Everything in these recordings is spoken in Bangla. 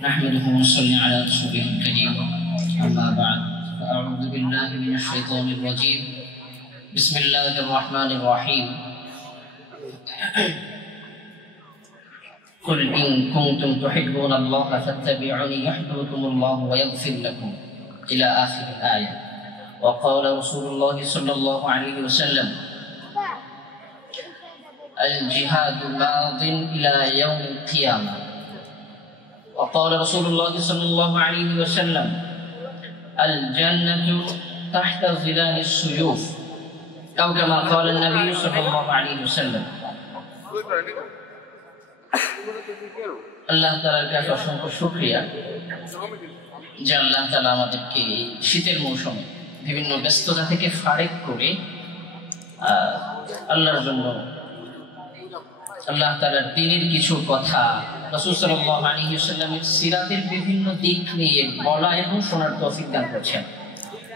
نحمده ونصلي على رسوله الكريم أما بعد فأعوذ بالله من الشيطان الرجيم بسم الله الرحمن الرحيم قل إن كنتم تحبون الله فاتبعوني يحببكم الله ويغفر لكم إلى آخر الآية. وقال رسول الله صلى الله عليه وسلم الجهاد ماض إلى يوم القيامة. وقال رسول الله صلى الله عليه وسلم الجنة تحت ظلال السيوف أو كما قال النبي صلى الله عليه وسلم. আল্লাহ তাআলার কাছে অসংখ্য শুকরিয়া যে আল্লাহ তাআলা আমাদেরকে শীতের মৌসুমে বিভিন্ন ব্যস্ততা থেকে ফারেক করে আল্লাহর জন্য আল্লাহ তাআলার দ্বীনের কিছু কথা রাসূল সাল্লাল্লাহু আলাইহি ওয়াসাল্লামের সিরাতের বিভিন্ন দিক নিয়ে বলা এবং শোনার তৌফিক দান করেছেন।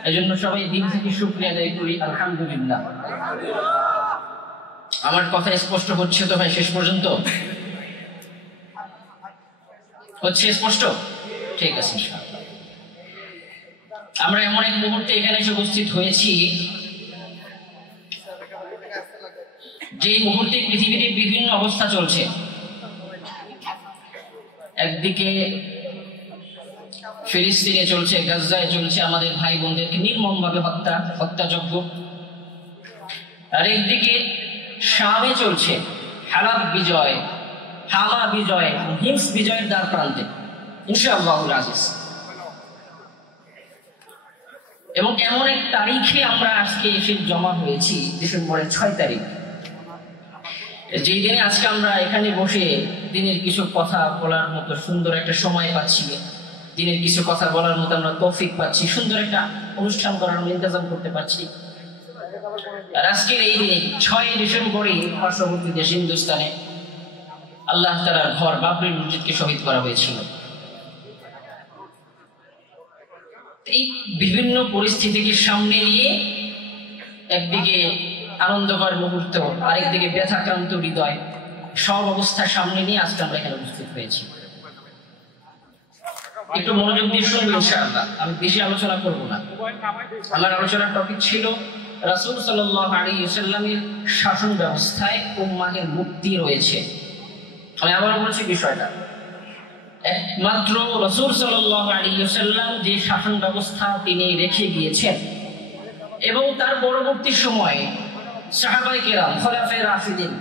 এজন্য সবাই দিল থেকে শুকরিয়া আদায় করি, আলহামদুলিল্লাহ। আমার কথা স্পষ্ট হচ্ছে তো ভাই? শেষ পর্যন্ত হচ্ছে স্পষ্ট? ঠিক আছে ইনশাআল্লাহ। আমরা এমন এক মুহূর্তে এখানে এসে উপস্থিত হয়েছি যে মুহূর্তে পৃথিবীতে বিভিন্ন অবস্থা চলছে। একদিকে ফিলিস্তিনে চলছে, গাজায় চলছে আমাদের ভাই বোনদেরকে নির্মমভাবে হত্যাযজ্ঞ। আর একদিকে শামে চলছে হালাব বিজয়, হামা বিজয়, হিমস বিজয়ের দ্বার প্রান্তে ইনশাআল্লাহুল আজিজ। এবং এমন এক তারিখে আমরা আজকে এসে জমা হয়েছি, ডিসেম্বরের 6 তারিখ, যেই দিনে আজকে আমরা এখানে বসে দিনের কিছু কথা বলার মতো সুন্দর একটা সময় পাচ্ছি, দিনের কিছু কথা বলার মতো আমরা তৌফিক পাচ্ছি, সুন্দর একটা অনুষ্ঠান করার ইন্তজাম করতে পারছি। আর আজকের এই দিনে 6 ডিসেম্বরে পার্শ্ববর্তী দেশ হিন্দুস্তানে আল্লাহ তাআলার ঘর বাবরি মসজিদকে শহীদ করা হয়েছিল। এই বিভিন্ন পরিস্থিতিকে সামনে নিয়ে একদিকে আনন্দকর মুহূর্ত, আরেকদিকে ব্যথাক্রান্ত হৃদয়, সব অবস্থা সামনে নিয়ে আজকে আমরা এখানে উপস্থিত হয়েছি। একটু মনোযোগ দিয়ে শুনবো ইনশাআল্লাহ, আমি বেশি আলোচনা করব না। আমার আলোচনার টপিক ছিল রাসূল সাল্লাল্লাহু আলাইহি ওয়াসাল্লামের শাসন ব্যবস্থায় উম্মাহের মুক্তি রয়েছে। আমি আবার বলছি বিষয়টা, একমাত্র রাসূল সাল্লাল্লাহু আলাইহি ওয়াসাল্লাম যে শাসন ব্যবস্থা তিনি রেখে গিয়েছেন এবং তার পরবর্তী সময়ে সাহাবায়ে কেরাম, খোলাফায়ে রাশিদিন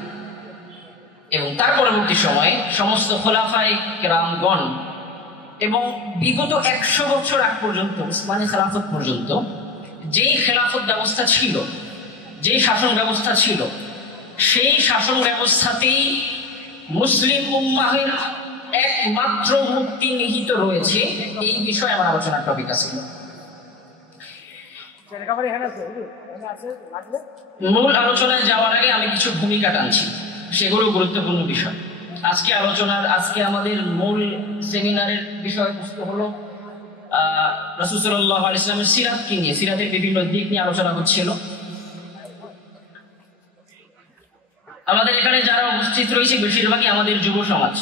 এবং তার পরবর্তী সময়ে সমস্ত খোলাফায়ে কেরামগণ এবং বিগত 100 বছর আগ পর্যন্ত উসমানী খেলাফত পর্যন্ত যেই খেলাফত ব্যবস্থা ছিল, যেই শাসন ব্যবস্থা ছিল, সেই শাসন ব্যবস্থাতেই মুসলিম উম্মাহের একমাত্র মুক্তি নিহিত রয়েছে। এই বিষয়ে আমার আলোচনার টপিক আছে। মূল আলোচনায় যাওয়ার আগে আমি কিছু ভূমিকা টানছি, সেগুলো গুরুত্বপূর্ণ বিষয়। আজকে আমাদের মূল সেমিনারের বিষয়বস্তু হলো রাসূল সাল্লাল্লাহু আলাইহি ওয়াসাল্লামের সিরাতকে নিয়ে, সিরাতের বিভিন্ন দিক নিয়ে আলোচনা হচ্ছিল। আমাদের এখানে যারা উপস্থিত রয়েছে বেশিরভাগই আমাদের যুব সমাজ।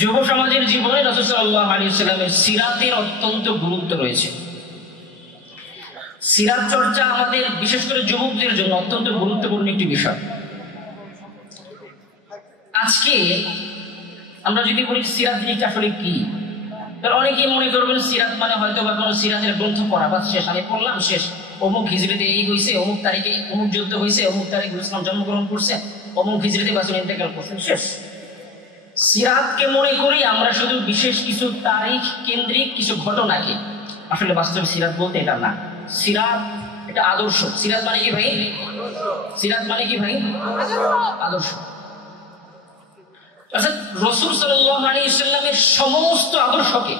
যুব সমাজের জীবনে রাসূল সাল্লাল্লাহু আলাইহি ওয়াসাল্লামের সিরাতের অত্যন্ত গুরুত্ব রয়েছে। সিরাত চর্চা আমাদের বিশেষ করে যুবকদের জন্য অত্যন্ত গুরুত্বপূর্ণ একটি বিষয়। আজকে আমরা যদি বলি সিরাত জিনিসটা আসলে কি, তাহলে অনেকেই মনে করবেন সিরাত মানে হয়তো বা কোনো সিরাতের গ্রন্থ পড়া, বাস শেষ, আমি পড়লাম শেষ, অমুক হিজরিতে এই হয়েছে, অমুক তারিখে অমুক যুদ্ধ হয়েছে, অমুক তারিখে ইসলাম জন্মগ্রহণ করছে, অমুক হিজরিতে রাসূল ইন্তেকাল করছেন, শেষ। সিরাতকে মনে করি আমরা শুধু বিশেষ কিছু তারিখ কেন্দ্রিক কিছু ঘটনাকে, আসলে বাস্তবে সিরাত বলতে এটা না। সিরাত এটা আদর্শ। সিরাত মানে কি ভাই? সিরাত মানে কি ভাই? আদর্শ। রাসূল সাল্লাল্লাহু আলাইহি ওয়াসাল্লামের সমস্ত আদর্শকে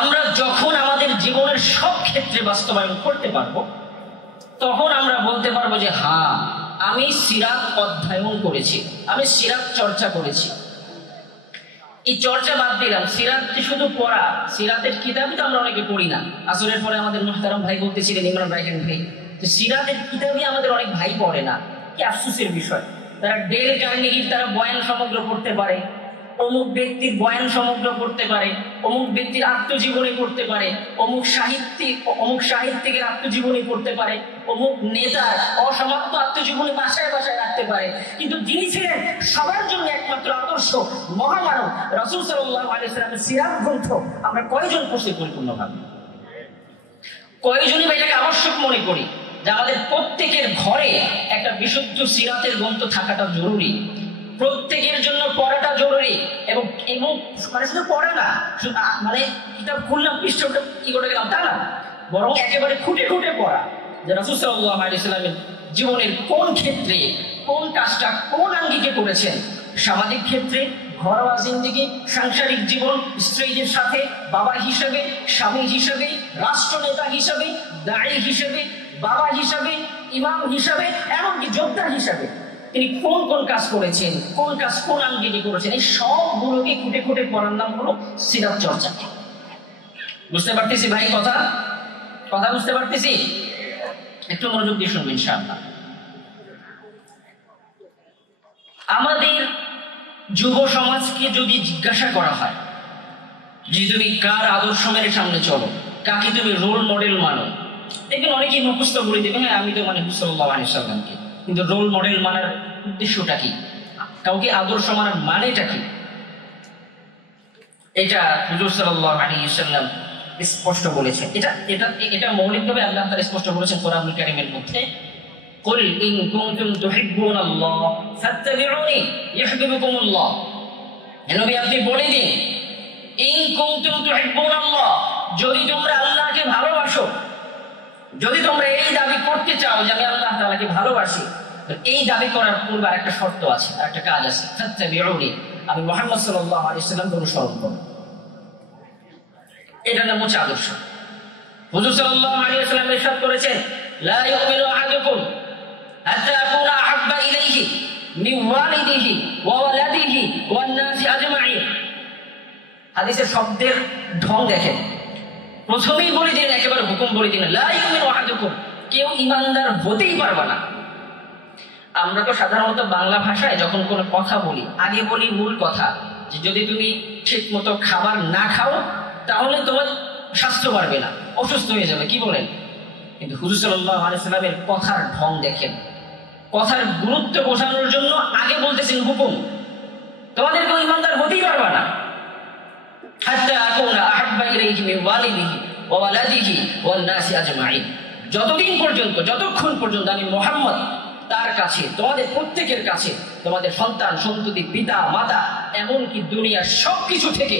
আমরা যখন আমাদের জীবনের সব ক্ষেত্রে বাস্তবায়ন করতে পারবো, তখন আমরা বলতে পারবো যে হ্যাঁ, আমি সিরাত অধ্যয়ন করেছি, আমি সিরাত চর্চা করেছি। এই চর্চা বাদ দিলাম, সিরাত শুধু পড়া, সিরাতের কিতাবই তো আমরা অনেকে পড়ি না। আসরের পরে আমাদের মুহতারাম ভাই বলতেছিলেন, ইমরান রায়হান ভাই, যে সিরাতের কিতাবই আমাদের অনেক ভাই পড়ে না। কি আফসোসের বিষয়। তারা ডেল কার্নেগির তারা বয়ান সমগ্র পড়তে পারে, অমুক ব্যক্তির বয়ান সমগ্র পড়তে পারে, অমুক ব্যক্তির আত্মজীবনী পড়তে পারে, অমুক সাহিত্যিকের আত্মজীবনী পড়তে পারে, অমুক নেতার অসমাপ্ত আত্মজীবনী বাসায় বাসায় রাখতে পারে। কিন্তু যিনি ছিলেন সবার জন্য একমাত্র আদর্শ মহামানব রাসূল সাল্লাল্লাহু আলাইহি ওয়াসাল্লামের সিরাত গ্রন্থ আমরা কয়জন পড়ছি পরিপূর্ণভাবে? কয়জনই এটাকে আবশ্যক মনে করি যে আমাদের প্রত্যেকের ঘরে একটা বিশুদ্ধ সিরাতের গ্রন্থ থাকাটা জরুরি, প্রত্যেকের জন্য পড়াটা জরুরি। এবং মানে শুধু পড়া না, মানে কিতাব খুললাম পৃষ্ঠাটা কি করে গেলাম তা না, বরং একেবারে খুঁটে খুঁটে পড়া যে রাসূল সাল্লাল্লাহু আলাইহি ওয়াসাল্লামের জীবনের কোন ক্ষেত্রে কোন কাজটা কোন আঙ্গিকে করেছেন, সামাজিক ক্ষেত্রে, ঘরোয়া জিন্দেগি, সাংসারিক জীবন, স্ত্রীদের সাথে, বাবা হিসেবে, স্বামী হিসেবে, রাষ্ট্রনেতা হিসেবে, দায়ী হিসেবে, বাবা হিসেবে, ইমাম হিসেবে, এমনকি যোদ্ধা হিসেবে তিনি কোন কোন কাজ করেছেন, কোন কাজ কোন আঙ্গিকে করেছেন, এই সবগুলোকে খুঁটে খুঁটে পড়ার নাম হলো সিরাত চর্চা। বুঝতে পারতেছি ভাই? কথা বুঝতে পারতেছি? একটু মনোযোগ দিয়ে শুনবেন ইনশাআল্লাহ। আমাদের যুব সমাজকে যদি জিজ্ঞাসা করা হয় যে তুমি কার আদর্শ মেনে সামনে চলো, কাকে তুমি রোল মডেল মানো, দেখবেন অনেকেই মুখস্থ করে দেবে, হ্যাঁ আমি তো মানে সাল্লাল্লাহু আলাইহি ওয়াসাল্লামকে। কিন্তু রোল মডেল মানার উদ্দেশ্যটা কি? কাউকে আদর্শ মানার মানেটা কি? এটা হুজুর সাল্লাল্লাহু আলাইহি ওয়াসাল্লাম স্পষ্ট বলেছেন। এটা মৌলিকভাবে আল্লাহ তাআলা স্পষ্ট বলেছেন কোরআনুল কারীমের মধ্যে, কুল ইন কুনতুম তুহিব্বুনাল্লাহ ফাত্তাবিউনি ইউহিব্বুকুমুল্লাহ। নবী আপনি বলে দিন, ইন কুনতুম তুহিব্বুনাল্লাহ, যদি তোমরা আল্লাহকে ভালোবাসো, যদি তোমরা এই দাবি করতে চাও যে আমি আল্লাহ তাআলাকে ভালোবাসি, এই দাবি করার পূর্বে একটা শর্ত আছে, একটা কাজ আছে, ফাত্তাবিউনি, আমি মুহাম্মদ সাল্লাল্লাহু আলাইহি ওয়াসাল্লামকে অনুসরণ করব। এটার নাম হচ্ছে আদর্শ। হুজুর সাল্লাল্লাহু আলাইহি ওয়াসাল্লাম ইরশাদ করেছেন, লা ইউমিনু আহাদুকুম হাত্তা আকুনা আহাব্বা ইলাইহি মিন ওয়ালিদিহি ওয়া ওয়ালাদিহি ওয়ান নাসি আজমাইন। হাদিসের শব্দের ঢং দেখেন, প্রথমেই বলে দিলেন, একেবারে হুকুম বলে দিলেন, লা ইউমিনু আহাদুকুম, কেউ ঈমানদার হতেই পারবে না। আমরা তো সাধারণত বাংলা ভাষায় যখন কোনো কথা বলি আগে বলি মূল কথা, যে যদি তুমি ঠিক মতো খাবার না খাও তাহলে তোমার স্বাস্থ্য বাড়বে না, অসুস্থ হয়ে যাবে, কি বলেন? কিন্তু হুজুর সাল্লাল্লাহু আলাইহি ওয়াসাল্লামের কথার ঢং দেখেন, কথার গুরুত্ব বোঝানোর জন্য আগে বলতেছেন হুকুম, তোমাদের কেউ ঈমানদার হতেই পারবে না হাত্তা আকুনা আহাব্বা ইলাইহি মিন ওয়ালিদিহি ওয়া ওয়ালাদিহি ওয়ান নাসি আজমাইন, যতক্ষণ পর্যন্ত আমি মুহাম্মদ তার কাছে, তোমাদের প্রত্যেকের কাছে, তোমাদের সন্তান সন্ততি, পিতা মাতা, এমনকি দুনিয়ার সবকিছু থেকে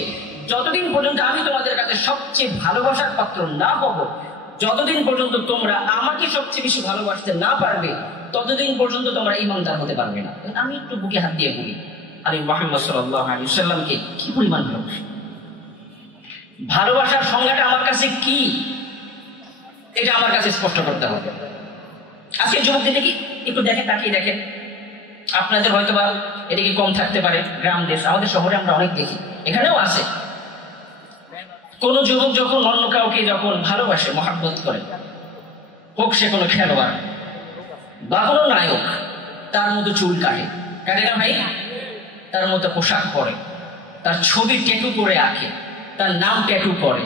যতদিন পর্যন্ত আমি তোমাদের কাছে সবচেয়ে ভালোবাসার পাত্র না হব, যতদিন পর্যন্ত তোমরা আমাকে সবচেয়ে বেশি ভালোবাসতে না পারবে, ততদিন পর্যন্ত তোমরা ঈমানদার হতে পারবে না। আমি একটু বুকে হাত দিয়ে বলি, আমি মুহাম্মদ সাল্লাল্লাহু আলাইহি ওয়াসাল্লামকে কি পরিমাণ ভালোবাসি, ভালোবাসার সংজ্ঞাটা আমার কাছে কি, এটা আমার কাছে স্পষ্ট করতে হবে। আজকে যুবকদের দেখি, একটু দেখেন, তাকিয়ে দেখেন, আপনাদের হয়তো বা এদিকে কম থাকতে পারে, গ্রাম দেশ, আমাদের শহরে আমরা অনেক দেখি, এখানেও আছে। কোন যুবক যখন অন্য কাউকে যখন ভালোবাসে, মহাব্বত করে, হোক সে কোনো খেলোয়াড় বা কোনো নায়ক, তার মতো চুল কাটে না ভাই, তার মতো পোশাক পরে, তার ছবি ট্যাটু করে আঁকে, তার নাম ট্যাটু করে,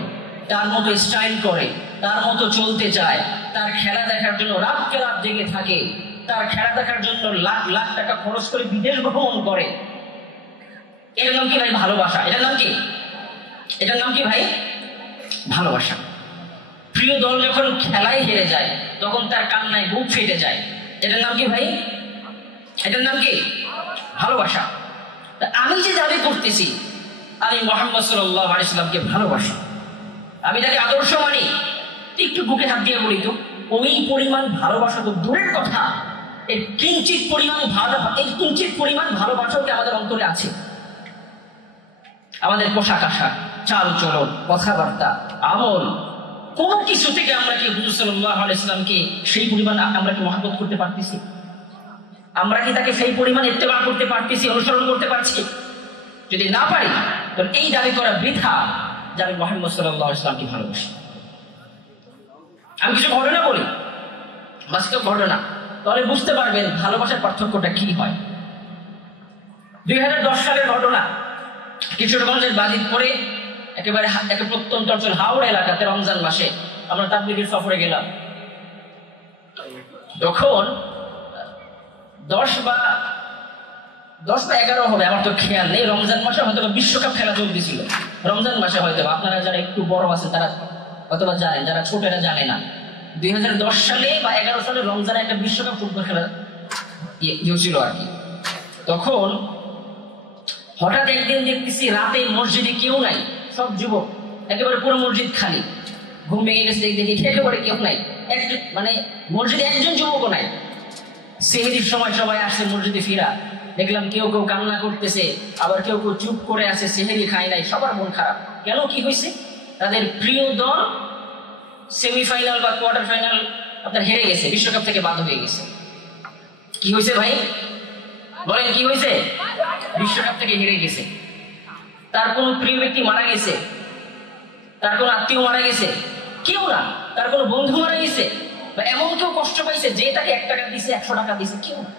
তার মতো স্টাইল করে, তার মতো চলতে চায়, তার খেলা দেখার জন্য রাতকে রাত জেগে থাকে, তার খেলা দেখার জন্য লাখ লাখ টাকা খরচ করে বিদেশ ভ্রমণ করে। এর নাম কি ভাই? ভালোবাসা। এটার নাম কি? এটার নাম কি ভাই? ভালোবাসা। প্রিয় দল যখন খেলায় হেরে যায় তখন তার কান্নায় বুক ফেটে যায়, এটার নাম কি ভাই? এটার নাম কি? ভালোবাসা। আমি যে দাবি করতেছি আমি মুহাম্মদ সাল্লাল্লাহু আলাইহি ওয়াসাল্লামকে ভালোবাসি, আমি তাকে আদর্শ মানি, একটু বুকে হাত দিয়ে বলি তো, ওই পরিমাণ ভালোবাসা তো দূরের কথা, এর কিঞ্চিত পরিমাণ ভালোবাসাও কি আমাদের অন্তরে আছে? আমাদের পোশাক আশাক, চাল চলন, কথাবার্তা, আমল, কোন কিছু থেকে আমরা কি হুজুর সাল্লাল্লাহু আলাইহি ওয়াসাল্লামকে সেই পরিমাণ আমরা কি মহব্বত করতে পারতেছি? আমরা কি তাকে সেই পরিমাণ ইত্তেবা করতে পারতেছি, অনুসরণ করতে পারছি? যদি না পারি তাহলে এই দাবি করা বৃথা যে আমি মুহাম্মদ সাল্লাল্লাহু আলাইহি ওয়াসাল্লামকে ভালোবাসি। আমি কিছু ঘটনা বলি, বাস্তব ঘটনা, তাহলে বুঝতে পারবেন ভালোবাসার পার্থক্যটা কি হয়। 2010 সালের ঘটনা, কিশোরগঞ্জের বাজিতপুরে একেবারে প্রত্যন্ত অঞ্চল হাওড়া এলাকাতে রমজান মাসে আমরা তাবলীগের সফরে গেলাম। তখন 10 বা 11 হবে, আমার তো খেয়াল নেই। রমজান মাসে হয়তো বিশ্বকাপ খেলা চলতেছিল, রমজান মাসে হয়তো। আপনারা যারা একটু বড় আছেন তারা অথবা জানেন, যারা ছোটরা জানে না। 2010 সালে বা 11 সালে রমজানে একটা বিশ্বকাপ ফুটবল খেলা ছিল আর কি। তখন হঠাৎ একদিন দেখতেছি রাতে মসজিদে কেউ নাই, সব যুবক, একেবারে পুরো মসজিদ খালি। ঘুম ভেঙে গেছে, দেখি একেবারে কেউ নাই, মানে মসজিদে একজন যুবকও নাই। সেহরির সময় সবাই আসছে মসজিদে ফিরা, দেখলাম কেউ কেউ কান্না করতেছে, আবার কেউ কেউ চুপ করে আছে, সেহরি খায় নাই। সবার মন খারাপ। কেন, কি হয়েছে? তাদের প্রিয় দল সেমিফাইনাল বা কোয়ার্টার ফাইনাল আপনার হেরে গেছে, বিশ্বকাপ থেকে বাদ হয়ে গেছে। কি হয়েছে ভাই বলেন, কি হয়েছে? বিশ্বকাপ থেকে হেরে গেছে। তার কোন প্রিয় ব্যক্তি মারা গেছে, তার কোন আত্মীয় মারা গেছে, কেউ না। তার কোন বন্ধু মারা গেছে, বা এমন কেউ কষ্ট পাইছে যে তাকে 1 টাকা দিছে, 100 টাকা দিছে, কেউ না।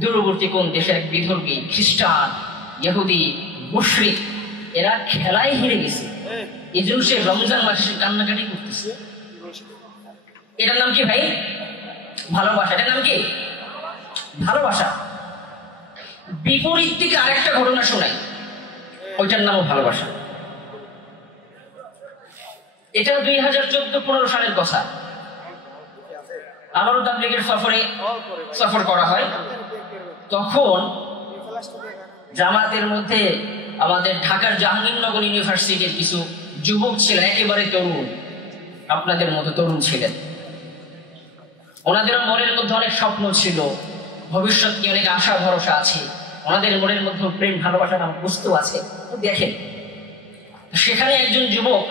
দূরবর্তী কোন দেশের এক বিধর্মী, খ্রিস্টান, ইহুদি, মুশরিক, এরা খেলায় হেরে গেছে, এই জন্য সে রমজান মাসে কান্নাকাটি করতেছে। এটার নাম কি ভাই? ভালোবাসা। এটার নাম কি? ভালোবাসা। বিপরীত দিকে আরেকটা ঘটনা শোনাই, ওইটার নামও ভালোবাসা। এটা 2014-15 সালের কথা। আমারও তাবলীগের সফর করা হয়। তখন জামাতের মধ্যে আমাদের ঢাকার জাহাঙ্গীরনগর ইউনিভার্সিটির কিছু যুবক ছিলেন, একেবারে তরুণ, আপনাদের মতো তরুণ ছিলেন। ওনাদের মনের মধ্যে অনেক স্বপ্ন ছিল, ভবিষ্যৎ নিয়ে অনেক আশা ভরসা আছে। ওনাদের মনের মধ্যে প্রেম ভালোবাসা নাম বস্তু আছে। দেখেন, সেখানে একজন যুবক,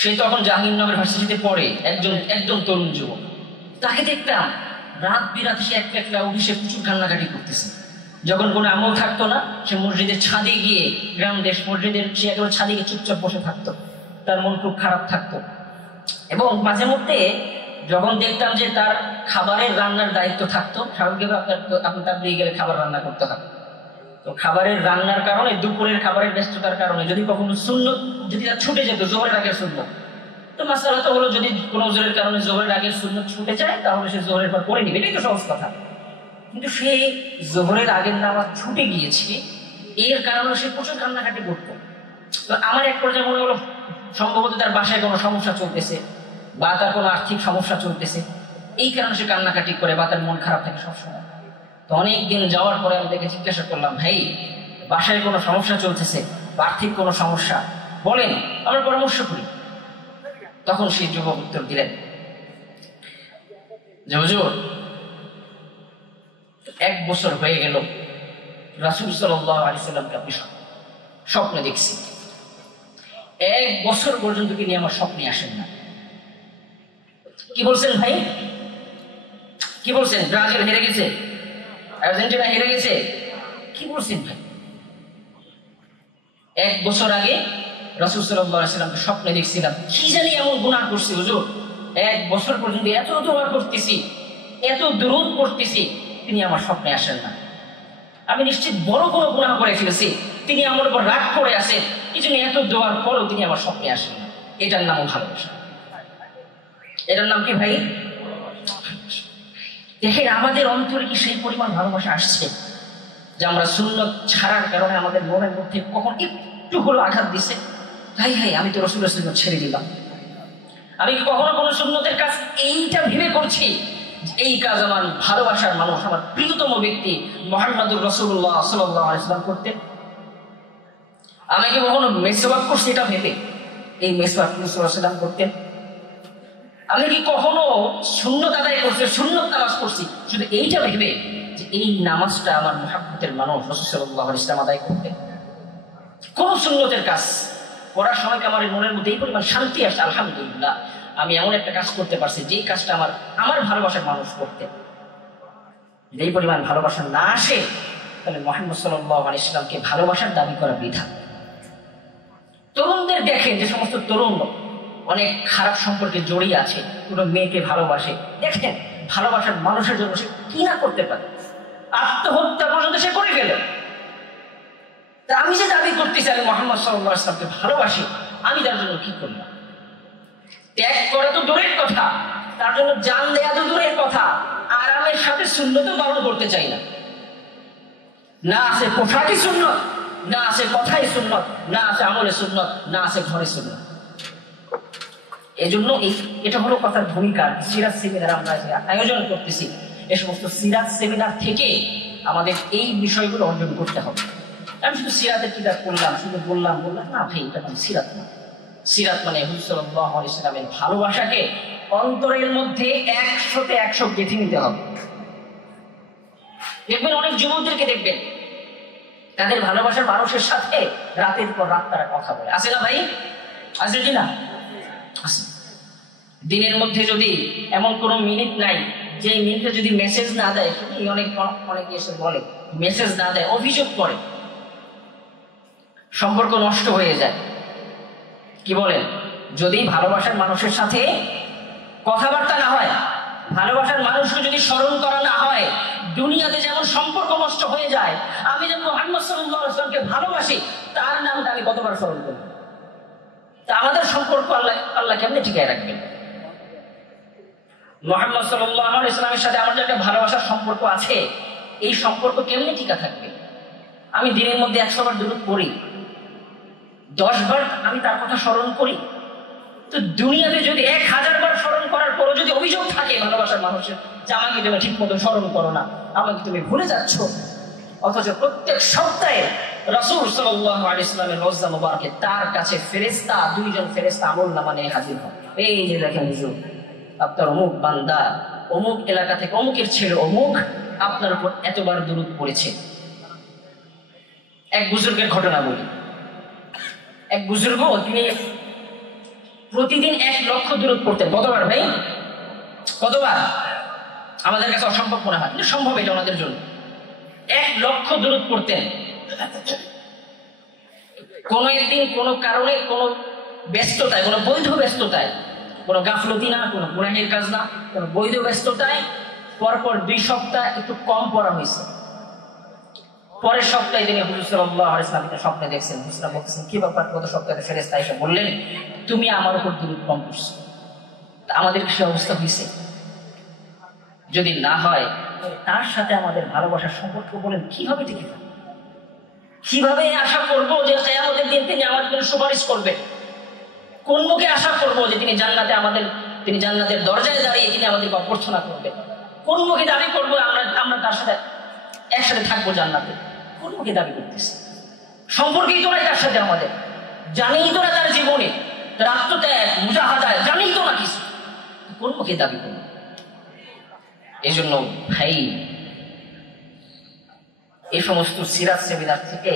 সে তখন জাহাঙ্গীরনগর ভার্সিটিতে পড়ে, একজন তরুণ যুবক। তাকে দেখতাম রাত বিরাত সে একলা উঠে সে প্রচুর কান্নাকাটি করতেছে। যখন কোনো আমল থাকতো না, সে মসজিদের ছাদে গিয়ে, গ্রাম দেশ মসজিদের, সে একেবারে ছাদে গিয়ে চুপচাপ বসে থাকতো। তার মন খুব খারাপ থাকতো। এবং মাঝে মধ্যে যখন দেখতাম যে তার খাবারের রান্নার দায়িত্ব থাকতো, স্বাভাবিকভাবে আপনি তাবলীগে গেলে খাবার রান্না করতে হবে। তো খাবারের রান্নার কারণে, দুপুরের খাবারের ব্যস্ততার কারণে যদি কখনো সুন্নত যদি তার ছুটে যেত, জোহরের আগে সুন্নত, তো মাসালা তো হলো যদি কোনো জোরের কারণে জোহরের আগে সুন্নত ছুটে যায়, তাহলে সে জোহরের পর পড়ে নিবে, এটাই তো সহজ কথা। কিন্তু সে জোহরের আগের নামাজ ছুটে গিয়েছে, এর কারণে সে প্রচুর কান্নাকাটি করতো। তো আমার এক পর্যায়ে মনে হলো সম্ভবত তার বাসায় কোনো সমস্যা চলতেছে, বা তার কোনো আর্থিক সমস্যা চলতেছে, এই কারণে সে কান্নাকাটি করে, বা তার মন খারাপ থাকে সবসময়। তো অনেকদিন যাওয়ার পরে আমি তাকে জিজ্ঞাসা করলাম, ভাই বাসায় কোনো সমস্যা চলতেছে বা আর্থিক কোনো সমস্যা, বলেন, আমরা পরামর্শ করি। তখন সেই যুবক উত্তর দিলেন যে হুজুর, 1 বছর হয়ে গেল রাসূল সাল্লাল্লাহু আলাইহি ওয়াসাল্লামকে আমি স্বপ্নে দেখছি। 1 বছর পর্যন্ত তিনি আমার স্বপ্নে আসেন না। কি বলছেন ভাই? কি বলছেন? ব্রাজিল হেরে গেছে, আর্জেন্টিনা হেরে গেছে, কি বলছেন ভাই? 1 বছর আগে রাসূল সাল্লাল্লাহু আলাইহি ওয়াসাল্লামকে স্বপ্নে দেখছিলাম, কি জানি এমন গুনাহ করছি হুজুর, 1 বছর পর্যন্ত এত দোয়া করতেছি, এত দুরূদ পড়তেছি, তিনি আমার স্বপ্নে আসেন না। আমি নিশ্চিত বড় কোনো গুনাহ করে ফেলেছি, তিনি আমার উপর রাগ করে আছেন, এই জন্য এত দোয়ার পরও তিনি আমার স্বপ্নে আসেন না। এটার নামও ভালোবাসা। এটার নাম কি ভাই? দেখেন আমাদের অন্তরে কি সেই পরিমাণ ভালোবাসা আসছে যে আমরা সুন্নত ছাড়ার কারণে আমাদের মনের মধ্যে কখন একটু হলো আঘাত দিছে, ভাই ভাই আমি তো রাসূলের সুন্নত ছেড়ে দিলাম। আমি কখনো কোনো সুন্নতের কাজ এইটা ভেবে করছি, এই কাজ আমার ভালোবাসার মানুষ, আমার প্রিয়তম ব্যক্তি মুহাম্মদুর রাসূলুল্লাহ সাল্লাল্লাহু আলাইহি ওয়াসাল্লাম করতেন। আমি কি কখনো মেসওয়াক করছি এটা ভেবে, এই মেসওয়াক রাসূল সাল্লাল্লাহু আলাইহি ওয়াসাল্লাম করতেন? আমি কি কখনো সুন্নত আদায় করছি, সুন্নত নামাজ পড়ছি শুধু এইটা ভেবে যে এই নামাজটা আমার মুহাব্বতের মানুষ রাসূল সাল্লাল্লাহু আলাইহি ওয়াসাল্লাম আদায় করতেন? কোন সুন্নতের কাজ করার সময় আমার মনের মধ্যে এই পরিমাণ শান্তি আসে, আলহামদুলিল্লাহ আমি এমন একটা কাজ করতে পারছি যেই কাজটা আমার ভালোবাসার মানুষ করতে। যেই পরিমাণ ভালোবাসা না আসে, তাহলে মুহাম্মদ সাল্লাল্লাহু আলাইহি ওয়াসাল্লামকে ভালোবাসার দাবি করা বৃথা। তরুণদের দেখেন, যে সমস্ত তরুণ অনেক খারাপ সম্পর্কে জড়িয়ে আছে, কোনো মেয়েকে ভালোবাসে, দেখেন ভালোবাসার মানুষের জন্য সে কি না করতে পারে, আত্মহত্যা পর্যন্ত সে করে গেল। তা আমি যে দাবি করতেছি আমি মুহাম্মদ সাল্লাল্লাহু আলাইহি ওয়াসাল্লামকে ভালোবাসি, আমি তার জন্য কি করলাম? ত্যাগ করা তো দূরের কথা, তার জন্য জান দেয়া তো দূরের কথা, আরামের সাথে সুন্নতও পালন করতে চাই না। না আছে পোশাকই সুন্নত, না আছে কথাই সুন্নত, না আছে আমলে সুন্নত, না আছে ঘরে সুন্নত। এই জন্য এটা হলো কথার ভূমিকা। সিরাত সেমিনার আমরা আয়োজন করতেছি, এই সমস্ত সিরাত সেমিনার থেকে আমাদের এই বিষয়গুলো অর্জন করতে হবে। আমি শুধু সিরাতের কিতাব পড়লাম, শুধু বললাম না ভাই, এটা মানে সিরাত না। সিরাত মানে হুজুর সাল্লাল্লাহু আলাইহি ওয়াসাল্লামের ভালোবাসাকে অন্তরের মধ্যে 100-তে 100 গেঁথে নিতে হবে। দেখবেন অনেক যুবকদেরকে দেখবেন তাদের ভালোবাসার মানুষের সাথে রাতের পর রাত তারা কথা বলে, আছে না ভাই? আছে কি না? দিনের মধ্যে যদি এমন কোনো মিনিট নাই যে মিনিটে যদি মেসেজ না দেয়, অনেকে এসে বলে মেসেজ না দেয়, অভিযোগ করে, সম্পর্ক নষ্ট হয়ে যায়। কি বলেন? যদি ভালোবাসার মানুষের সাথে কথাবার্তা না হয়, ভালোবাসার মানুষকে যদি স্মরণ করা না হয়, দুনিয়াতে যেমন সম্পর্ক নষ্ট হয়ে যায়। আমি যেমন মুহাম্মদ সাল্লাল্লাহু আলাইহি ওয়াসাল্লামকে ভালোবাসি, তার নামটা আমি কতবার স্মরণ করব? তা আমাদের সম্পর্ক আল্লাহ কেমনে টিকায় রাখবেন? মুহাম্মদ সাল্লাল্লাহু আলাইহি ওয়াসাল্লামের সাথে আমার যে একটা ভালোবাসার সম্পর্ক আছে, এই সম্পর্ক কেমনে টিকা থাকবে? আমি দিনের মধ্যে 100 বার দুরূদ পড়ি, 10 বার আমি তার কথা স্মরণ করি, তো দুনিয়াতে যদি 1000 বার স্মরণ করার পরও যদি অভিযোগ থাকে ভালোবাসার মানুষের যে আমাকে তুমি ঠিক মতো স্মরণ করো না, আমাকে তুমি ভুলে যাচ্ছ, অথচ প্রত্যেক সপ্তাহে রাসূল সাল্লাল্লাহু আলাইহি ওয়াসাল্লামের রওজা মুবারকে তার কাছে ফেরেশতা, 2 জন ফেরেশতা আমলনামা নিয়ে হাজির হয়। এই যে দেখেন হুজুর, আপনার অমুক বান্দা অমুক এলাকা থেকে অমুকের ছেলে অমুক আপনার উপর এতবার দুরূদ পড়েছে। এক বুজুর্গের ঘটনা বলি। এক বুজুর্গ, তিনি প্রতিদিন 1 লক্ষ দুরূদ পড়তেন। কতবার ভাই? কতবার? আমাদের কাছে অসম্ভব মনে হয়, কিন্তু সম্ভব এটা ওনাদের জন্য। 1 লক্ষ দুরূদ পড়তেন। কোন একদিন কোন কারণে, কোন ব্যস্ততায়, কোন বৈধ ব্যস্ততায়, কোন গাফলতি না, কোন গুনাহের কাজ না, কোন বৈধ ব্যস্ততায় পরপর 2 সপ্তাহ একটু কম পড়া হয়েছে। পরের সপ্তাহে তিনি হুজুর সাল্লাল্লাহু আলাইহি ওয়াসাল্লামকে স্বপ্নে দেখছেন। হুজুর বলতেছেন, কি ব্যাপার? গত সপ্তাহে ফেরেশতা এসে বললেন তুমি আমার উপর দুরূদ কম পড়ছো। আমাদের কি অবস্থা হয়েছে? যদি না হয় তার সাথে আমাদের ভালোবাসার সম্পর্ক বলেন কিভাবে টিকে থাকবে? কিভাবে আশা করবো যে কিয়ামতের দিন তিনি আমাদের জন্য সুপারিশ করবেন? কোন মুখে আশা করবো যে তিনি জান্নাতের দরজায় দাঁড়িয়ে তিনি আমাদেরকে অভ্যর্থনা করবেন? কোন মুখে দাবি করবো আমরা তার সাথে একসাথে থাকবো জান্নাতে? কোন মুখে দাবি করতেছি? সম্পর্কেই তো নাই তার সাথে আমাদের, জানেই তো না তার জীবনে, তার আত্মত্যাগ মুজাহাদায় জানেই তো না কিছু, কোন মুখে দাবি করবো? এই জন্য ভাই, এই সমস্ত সিরাত সেমিনার থেকে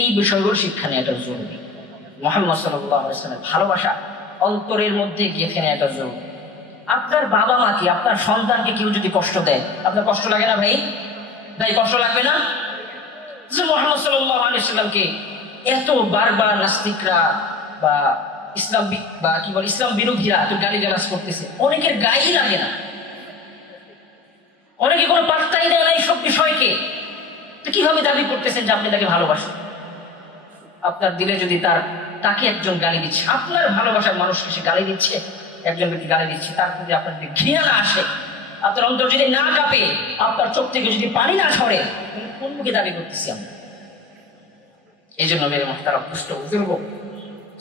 এই বিষয়গুলো শিক্ষা নেওয়াটা জরুরি। মুহাম্মদ সাল্লাল্লাহু আলাইহি ওয়াসাল্লামের ভালোবাসা অন্তরের মধ্যে গেঁথে নেওয়াটা জরুরি। আপনার বাবা মাকে, আপনার সন্তানকে কেউ যদি কষ্ট দেয়, আপনার কষ্ট লাগে না ভাই? ভাই কষ্ট লাগবে না? যে মুহাম্মদ সাল্লাল্লাহু আলাইহি ওয়াসাল্লামকে এত বারবার নাস্তিকরা বা ইসলাম বিরোধীরা তো গালিগালাজ করতেছে, অনেকের গায়েই লাগে না, অনেকে কোনো পাত্তাই দেয় না এইসব বিষয়কে। তো কিভাবে দাবি করতেছেন যে আপনি তাকে ভালোবাসেন? আপনার দিলে যদি তাকে একজন গালি দিচ্ছে, আপনার ভালোবাসার মানুষকে সে গালি দিচ্ছে, একজন ব্যক্তি গালি দিচ্ছে, তার প্রতি আপনার যদি ঘৃণা না আসে, আপনার অন্তর যদি না কাঁপে, আপনার চোখ থেকে যদি পানি না ঝরে, কোন মুখে দাবি করতেছি আমরা? এই জন্য মেরে মুহতারা পুষ্ট বুজুর্গ,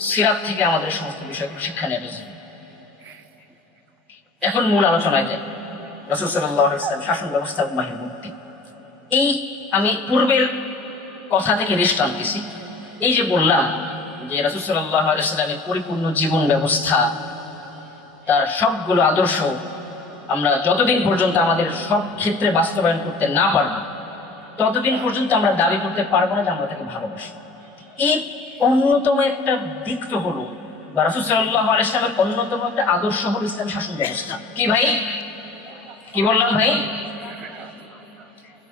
সিরাত থেকে আমাদের সমস্ত বিষয়গুলো শিক্ষা নেওয়া যায়। এখন মূল আলোচনায় যাই। রাসূল সাল্লাল্লাহু আলাইহি ওয়াসাল্লাম শাসন ব্যবস্থা উম্মাহের মুক্তি। এই আমি পূর্বের কথা থেকে রেশ টানতেছি। এই যে বললাম যে রাসূল সাল্লাল্লাহু আলাইহি ওয়াসাল্লামের পরিপূর্ণ জীবন ব্যবস্থা, তার সবগুলো আদর্শ আমরা যতদিন পর্যন্ত আমাদের সব ক্ষেত্রে বাস্তবায়ন করতে না পারবো, ততদিন পর্যন্ত আমরা দাবি করতে পারবো না যে আমরা তাকে ভালোবাসি। এই অন্যতম একটা দিক তো হলো, বা রাসূল সাল্লাল্লাহু আলাইহি ওয়াসাল্লামের অন্যতম একটা আদর্শ হলো ইসলামী শাসন ব্যবস্থা। কি ভাই? কি বললাম ভাই?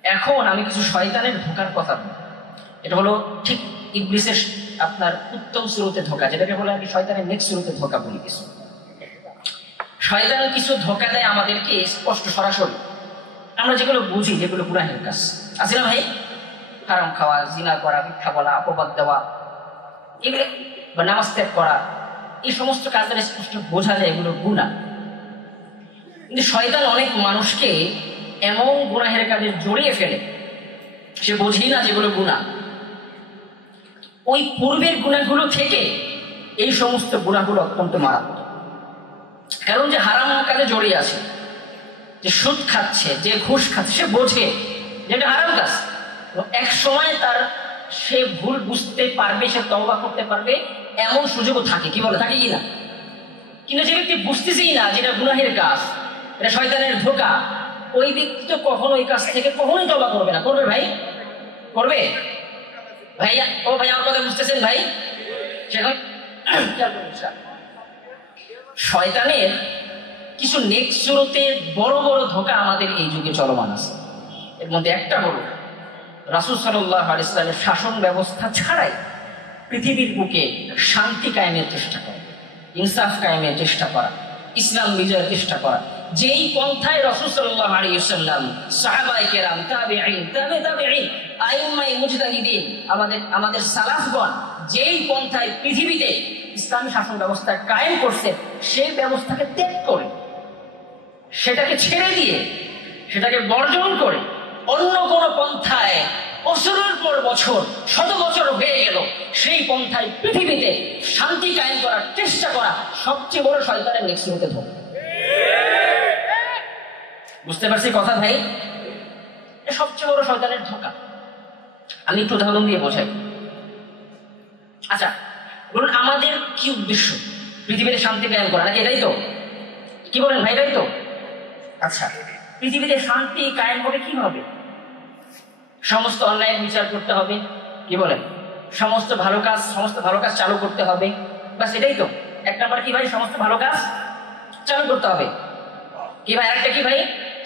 এখন আমি কিছু শয়তানের ধোঁকার কথা বলি। এটা হলো ঠিক ইবলিসের আপনার উত্তম স্রোতে ধোঁকা, যেটাকে বলে আর কি শয়তানের নেক্সট স্রোতে ধোঁকা বলি। কিছু শয়তান কিছু ধোঁকা দেয় আমাদেরকে স্পষ্ট সরাসরি, আমরা যেগুলো বুঝি, যেগুলো গুনাহের কাজ, আছে না ভাই? হারাম খাওয়া, জিনা করা, মিথ্যা বলা, অপবাদ দেওয়া, এগুলো বা নামাজ ত্যাগ করা, এই সমস্ত কাজের স্পষ্ট বোঝা যায় এগুলো গুনাহ। কিন্তু শয়তান অনেক মানুষকে এমন গুনাহের কাজে জড়িয়ে ফেলে, সে বোঝেই না যেগুলো গুনাহ। ওই পূর্বের গুনাহগুলো থেকে এই সমস্ত গুনাহগুলো অত্যন্ত মারাত্মক। কারণ যে হারাম কাজে জড়িয়ে আছে, যে সুদ খাচ্ছে, যে ঘুষ খাচ্ছে, সে বোঝে যে এটা হারাম কাজ। এক সময় তার সে ভুল বুঝতে পারবে, সে তওবা করতে পারবে, এমন সুযোগও থাকে। কি বলে, থাকে কিনা? কিন্তু যে ব্যক্তি বুঝতেছেই না যেটা গুনাহের কাজ, এটা শয়তানের ধোঁকা, ওই ব্যক্তি তো কখনো ওই কাজ থেকে কখনোই তওবা করবে না। করবে ভাই? করবে ভাই? ও ভাই, আমার কথা বুঝতেছেন ভাই? শয়তানের কিছু নেক্সট শুরুতে বড় বড় ধোঁকা আমাদের এই যুগে চলমান আছে। এর মধ্যে একটা হলো রাসূল সাল্লাল্লাহু আলাইহি ওয়াসাল্লামের শাসন ব্যবস্থা ছাড়াই পৃথিবীর বুকে শান্তি কায়েমের চেষ্টা করা, ইনসাফ কায়েমের চেষ্টা করা, ইসলাম বিজয়ের চেষ্টা করা। যেই পন্থায় রাসূল সাল্লাল্লাহু আলাইহি ওয়াসাল্লাম, সাহাবায়ে কেরাম, তাবেঈন, তাবেঈন, আইম্মায়ে মুজতাহিদিন, আমাদের সালাফগণ যেই পন্থায় পৃথিবীতে ইসলামী শাসন ব্যবস্থা কায়েম করছে, সেই ব্যবস্থাকে ত্যাগ করে, সেটাকে ছেড়ে দিয়ে, সেটাকে বর্জন করে অন্য কোন পন্থায় বছরের পর বছর, শত বছর হয়ে গেল, সেই পন্থায় পৃথিবীতে শান্তি কায়েম করার চেষ্টা করা সবচেয়ে বড় শয়তানের নেক্সট ধোঁকা। বুঝতে পারছি কথা ভাই? সবচেয়ে বড় শয়তানের ধোঁকা। আমি একটু উদাহরণ দিয়ে বোঝাই। আচ্ছা বলুন, আমাদের কি উদ্দেশ্য? পৃথিবীতে শান্তি কায়েম করা, নাকি? এটাই তো? কি বলেন ভাই, এটাই তো? আচ্ছা, পৃথিবীতে শান্তি কায়েম হবে কিভাবে? সমস্ত অন্যায় বিচার করতে হবে, কি বলেন? সমস্ত ভালো কাজ চালু করতে হবে, বাস এটাই তো? এক নাম্বার কি ভাই? সমস্ত ভালো কাজ চালু করতে হবে। কি ভাই আরেকটা কি ভাই?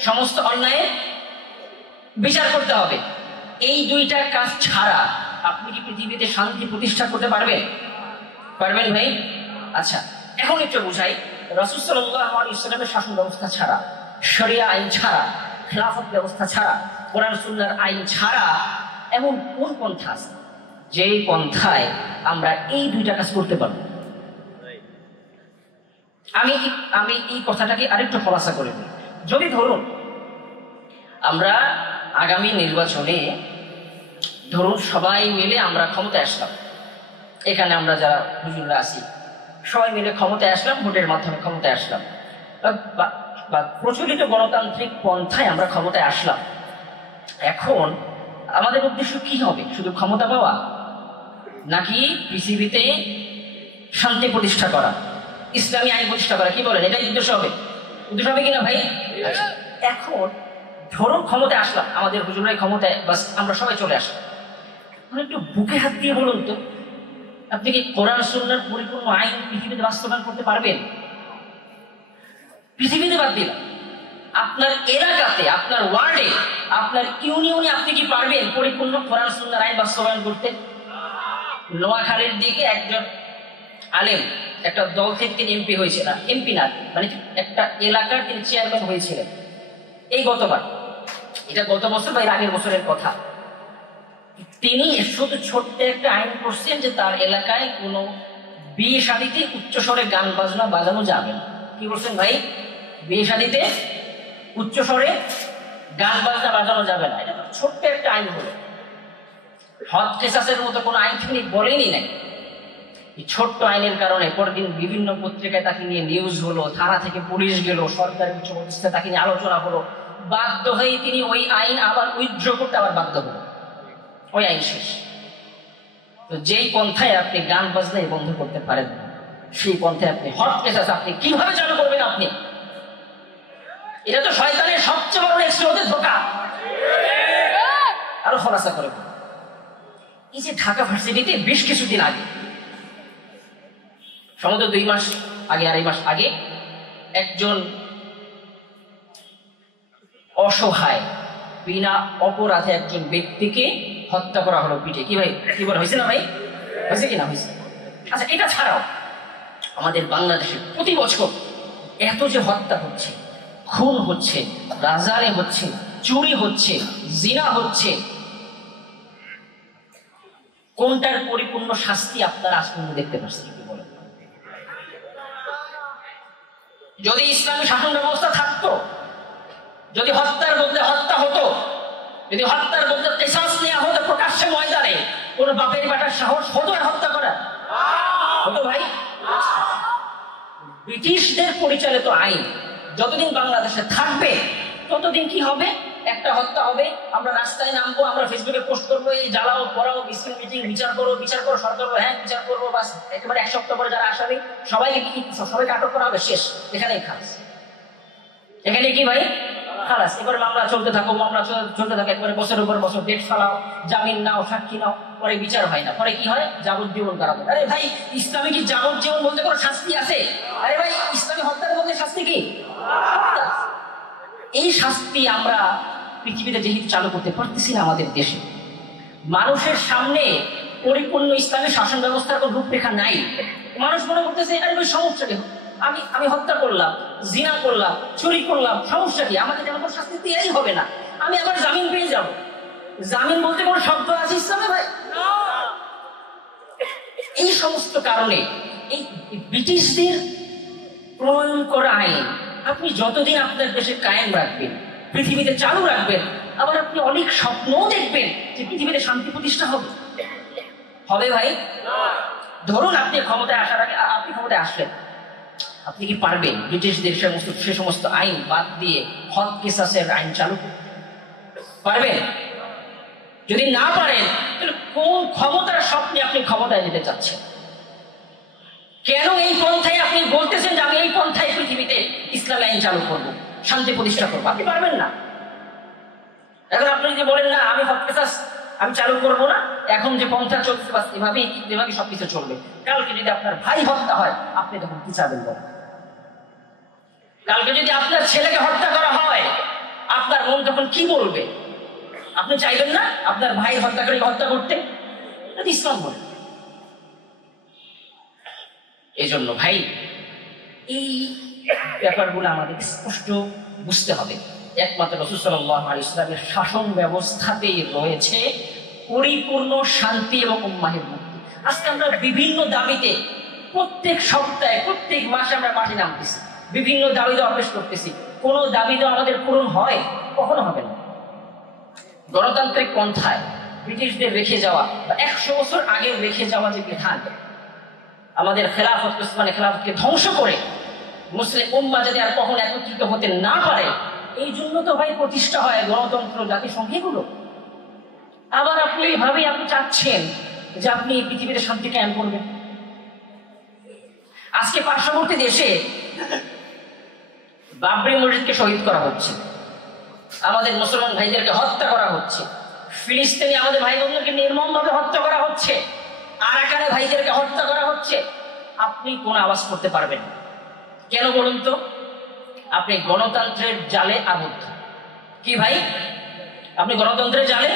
সমস্ত অন্যায়ের বিচার করতে হবে। এই দুইটা কাজ ছাড়া আপনি কি পৃথিবীতে শান্তি প্রতিষ্ঠা করতে পারবেন? পারবেন ভাই? আচ্ছা, এখন একটু বুঝাই। রাসূল সাল্লাল্লাহু আলাইহি ওয়াসাল্লামের শাসন ব্যবস্থা ছাড়া, শরিয়া আইন ছাড়া, খেলাফত ব্যবস্থা ছাড়া, কোরআন সুন্নাহর আইন ছাড়া এমন কোন পন্থা আছে যেই পন্থায় আমরা এই দুইটা কাজ করতে পারবো? আমি এই কথাটাকে আরেকটু খোলাসা করে দিই। যদি ধরুন আমরা আগামী নির্বাচনে, ধরুন সবাই মিলে আমরা ক্ষমতায় আসলাম, এখানে আমরা যারা হুজুররা আছি সবাই মিলে ক্ষমতায় আসলাম, ভোটের মাধ্যমে ক্ষমতায় আসলাম, বা প্রচলিত গণতান্ত্রিক পন্থায় আমরা ক্ষমতায় আসলাম। এখন আমাদের উদ্দেশ্য কি হবে? শুধু ক্ষমতা পাওয়া, নাকি পৃথিবীতে শান্তি প্রতিষ্ঠা করা, ইসলামী আইন প্রতিষ্ঠা করা? কি বলেন, এটাই উদ্দেশ্য হবে? উদ্দেশ্য হবে কিনা ভাই? এখন ধরুন ক্ষমতায় আসলাম, আমাদের হুজুরাই ক্ষমতায়, বাস আমরা সবাই চলে আসলাম। একটু বুকে হাত দিয়ে বলুন তো, আপনি কি কোরআন সুন্নাহর পরিপূর্ণ আইন পৃথিবীতে বাস্তবায়ন করতে পারবেন? পৃথিবীতে বাদ দিলাম, আপনার এলাকাতে, আপনার ওয়ার্ডে, আপনার ইউনিয়নে আপনি কি পারবেন পরিপূর্ণ কোরআন সুন্নাহর আইন বাস্তবায়ন করতে? নোয়াখালীর দিকে একজন আলেম একটা দল থেকে তিনি এমপি হয়েছিল, এমপি না মানে একটা এলাকার তিনি চেয়ারম্যান হয়েছিলেন এই গতবার, এটা গত বছর বা এর আগের বছরের কথা। তিনি শুধু ছোট্ট একটা আইন করছেন যে তার এলাকায় কোনো বিয়ে শাদীতে উচ্চস্বরে গান বাজনা বাজানো যাবে না। কি বলছেন ভাই? বিয়ে শাদীতে উচ্চস্বরে গান বাজনা বাজানো যাবে না, এটা তো ছোট্ট একটা আইন হলো। হজ কেসাসের মতো কোনো আইন তিনি বলেনি নাই। এই ছোট্ট আইনের কারণে পরদিন বিভিন্ন পত্রিকায় তাকে নিয়ে নিউজ হলো, থানা থেকে পুলিশ গেল, সরকারি উচ্চ পদস্থে তাকে নিয়ে আলোচনা হলো, বাধ্য হয়ে তিনি ওই আইন আবার উইথড্র করতে আবার বাধ্য হলো, ওই আইন শেষ। তো যেই পন্থায় আপনি গান বাজনাই বন্ধ করতে পারেন, সেই পন্থায় আপনি হজ কেসাস আপনি কিভাবে চালু করবেন? আপনি এটা তো শয়তানের সবচেয়ে বড় এক্সট্রাতে ধোঁকা। আরো খোলাসা করে, এই যে ঢাকা ভার্সিটিতে বেশ কিছুদিন আগে, সম্ভবত 2 মাস আগে, 2.5 মাস আগে, একজন অসহায় বিনা অপরাধে একজন ব্যক্তিকে হত্যা করা হলো পিঠে। কি ভাই, কি বলে, হয়েছে না ভাই? হয়েছে কিনা? হয়েছে। আচ্ছা, এটা ছাড়াও আমাদের বাংলাদেশে প্রতি বছর এত যে হত্যা হচ্ছে, খুন হচ্ছে, রাজারে হচ্ছে, চুরি হচ্ছে, জিনা হচ্ছে, কোনটার পরিপূর্ণ শাস্তি আপনারা আজ পর্যন্ত দেখতে পাচ্ছেন? বলেন। যদি ইসলামী শাসন ব্যবস্থা থাকতো, যদি হত্যার বদলে হত্যা হতো, যদি হত্যার বদলে কিসাস নেওয়া হতো প্রকাশ্যে ময়দানে, কোন বাপের বেটার সাহস হতো আর হত্যা করা? হতো ভাই? ব্রিটিশদের পরিচালিত আইন যতদিন বাংলাদেশে থাকবে ততদিন কি হবে? একটা হত্যা হবে, আমরা রাস্তায় নামবো, আমরা ফেসবুকে পোস্ট করবো, এই জ্বালাও পড়াও মিছিল মিটিং, বিচার করো সরকার, হ্যাঁ বিচার করবো, বাস একেবারে এক সপ্তাহ পরে যারা আসামি সবাইকে আটক করা হবে, শেষ, এখানেই খালাস। এখানে কি ভাই? খালাস। এবার মামলা চলতে থাকো, একবারে বছরের উপর বছর ডেট ফালাও, জামিন নাও, সাক্ষী নাও, পরে বিচার হয় না, পরে কি হয়? যাবজ্জীবন কারাদণ্ড। আরে ভাই, ইসলামে কি যাবজ্জীবন বলতে কোনো শাস্তি আছে? আরে ভাই, ইসলামী হত্যার বলতে শাস্তি কি? এই শাস্তি আমরা পৃথিবীতে যেহেতু চালু করতে পারতেছি না আমাদের দেশে, মানুষের সামনে পরিপূর্ণ ইসলামী শাসন ব্যবস্থার কোন রূপরেখা নাই। মানুষ মনে করতেছে আরে ভাই সমস্যা কি, আমি হত্যা করলাম, জিনা করলাম, চুরি করলাম, সমস্যা কি, আমাকে যেন কোনো শাস্তি দিয়েই হবে না, আমি আবার জামিন পেয়ে যাব। জামিন বলতে কোনো শব্দ আছে ইসলামে ভাই? এই সমস্ত কারণে এই ব্রিটিশদের প্রণয়ন করা আইন আপনি যতদিন আপনার দেশে কায়েম রাখবেন, পৃথিবীতে চালু রাখবেন, আবার আপনি অনেক স্বপ্নও দেখবেন যে পৃথিবীতে শান্তি প্রতিষ্ঠা হবে। হবে ভাই? ধরুন আপনি ক্ষমতায় আসার আগে, আপনি ক্ষমতায় আসলেন, আপনি কি পারবেন ব্রিটিশদের সে সমস্ত আইন বাদ দিয়ে হদ কিসাসের আইন চালু করতে? পারবেন? যদি না পারেন তাহলে কোন ক্ষমতার স্বপ্নে আপনি ক্ষমতায় যেতে চাচ্ছেন? কেন এই পন্থায় আপনি বলতেছেন যে আমি এই পন্থায় পৃথিবীতে ইসলামী আইন চালু করবো, শান্তি প্রতিষ্ঠা করবো? আপনি পারবেন না। এখন আপনি যদি বলেন না আমি হদ কিসাস আমি চালু করবো না, এখন যে পন্থা চলছে বাস এভাবেই সবকিছু চলবে, কালকে যদি আপনার ভাই হত্যা হয় আপনি তখন কি চাবেন? কালকে যদি আপনার ছেলেকে হত্যা করা হয় আপনার মন তখন কি বলবে? আপনি চাইবেন না আপনার ভাই হত্যাকারীকে হত্যা করতে? ইসলাম বলে। এই জন্য ভাই এই ব্যাপারগুলো আমাদের স্পষ্ট বুঝতে হবে। একমাত্র রাসূল সাল্লাল্লাহু আলাইহি ওয়াসাল্লামের শাসন ব্যবস্থাতেই রয়েছে পরিপূর্ণ শান্তি এবং উম্মাহের মুক্তি। আজকে আমরা বিভিন্ন দাবিতে প্রত্যেক সপ্তাহে প্রত্যেক মাসে আমরা মাঠে নামতেছি, বিভিন্ন দাবি পেশ করতেছি, কোন দাবি তো আমাদের পূরণ হয়? কখনো হবে না। গণতান্ত্রিক পন্থায় ব্রিটিশদের রেখে যাওয়া বা 100 বছর আগে রেখে যাওয়া যে বিধান, আমাদের খেলাফত উসমানী খেলাফতকে ধ্বংস করে মুসলিম উম্মাহ যদি আর কখনো একত্রিত হতে না পারে, এই জন্য তো ভাই প্রতিষ্ঠা হয় গণতন্ত্র জাতিসংঘগুলো। আবার আপনি এইভাবেই আপনি চাচ্ছেন যে আপনি পৃথিবীতে শান্তি কায়েম করবেন। আজকে পার্শ্ববর্তী দেশে বাবরি মসজিদকে শহীদ করা হচ্ছে, আমাদের মুসলমান ভাইদেরকে হত্যা করা হচ্ছে, ফিলিস্তিনি আমাদের ভাই বোনদেরকে নির্মমভাবে হত্যা করা হচ্ছে, আরাকানে ভাইদেরকে হত্যা করা হচ্ছে। আপনি কোন আওয়াজ করতে পারবেন? কেন বলুন তো? আপনি গণতন্ত্রের জালে আবদ্ধ। কি ভাই? আপনি গণতন্ত্রের জালে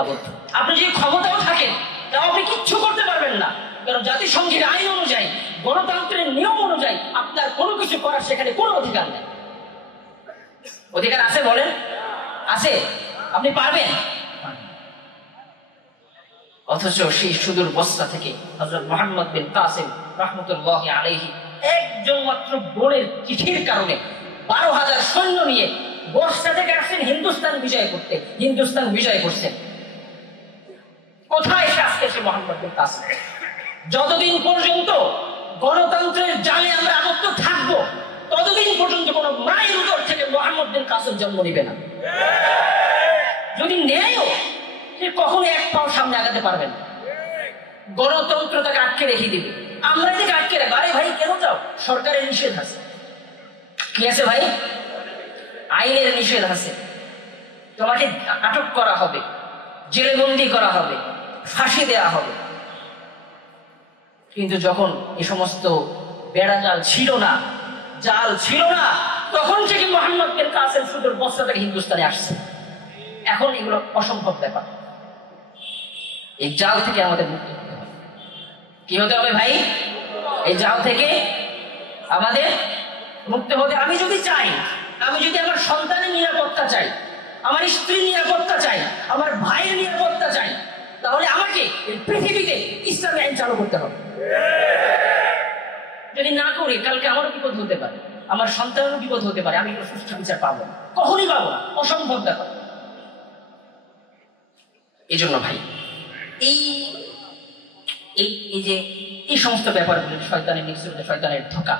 আবদ্ধ। আপনি যদি ক্ষমতাও থাকেন তাও আপনি কিচ্ছু করতে পারবেন না, কারণ জাতিসংঘের আইন অনুযায়ী, গণতন্ত্রের নিয়ম অনুযায়ী আপনার কোনো কিছু করার সেখানে কোনো অধিকার নেই। অধিকার আছে বলেন? আছে? আপনি পারবেন? অথচ সেই সুদূর বসরা থেকে হযরত মুহাম্মদ বিন কাসিম রাহমাতুল্লাহি আলাইহি একজন মাত্র বোনের চিঠির কারণে 12,000 সৈন্য নিয়ে বসরা থেকে আসছেন হিন্দুস্তান বিজয় করতে। হিন্দুস্তান বিজয় করছেন। কোথায় এসে আসছে সে মুহাম্মদ বিন কাসিম? যতদিন পর্যন্ত গণতন্ত্রের জালে আমরা আবদ্ধ থাকবো ততদিন পর্যন্ত কোন মায়ের উদর থেকে মুহাম্মদ বিন কাসিম জন্ম নিবে না। যদি নেয়ও সে কখনো এক পাও সামনে আগাতে পারবেন না। গণতন্ত্র তাকে আটকে রেখে দিবে। আমরা যে আটকে রাখবো, আরে ভাই কেন যাও? সরকারের নিষেধ আছে। কি আছে ভাই? আইনের নিষেধ আছে। তোমাকে আটক করা হবে, জেলে বন্দি করা হবে, ফাঁসি দেওয়া হবে। কিন্তু যখন এ সমস্ত বেড়া জাল ছিল না, জাল ছিল না, তখন থেকে মুহাম্মদ বিন কাসিম সুদূর বসরা থেকে হিন্দুস্তানে আসছে। এখন এগুলো অসম্ভব ব্যাপার। এই জাল থেকে আমাদের মুক্তি হতে হবে। কি হতে হবে ভাই? এই জাল থেকে আমাদের মুক্ত হতে। আমি যদি চাই, আমি যদি আমার সন্তানের নিরাপত্তা চাই, আমার স্ত্রীর নিরাপত্তা চাই, আমার ভাইয়ের নিরাপত্তা চাই, তাহলে আমাকে এই পৃথিবীতে ইসলামী আইন চালু করতে হবে। যদি না করি কালকে আমারও বিপদ হতে পারে, আমার সন্তানেরও বিপদ হতে পারে, আমি কোনো সুষ্ঠু বিচার পাবো না, কখনই পাবো না, অসম্ভব ব্যাপার। এই জন্য ভাই এই যে এই সমস্ত ব্যাপারগুলো শয়তানের নিঃসৃত, শয়তানের ধোঁকা,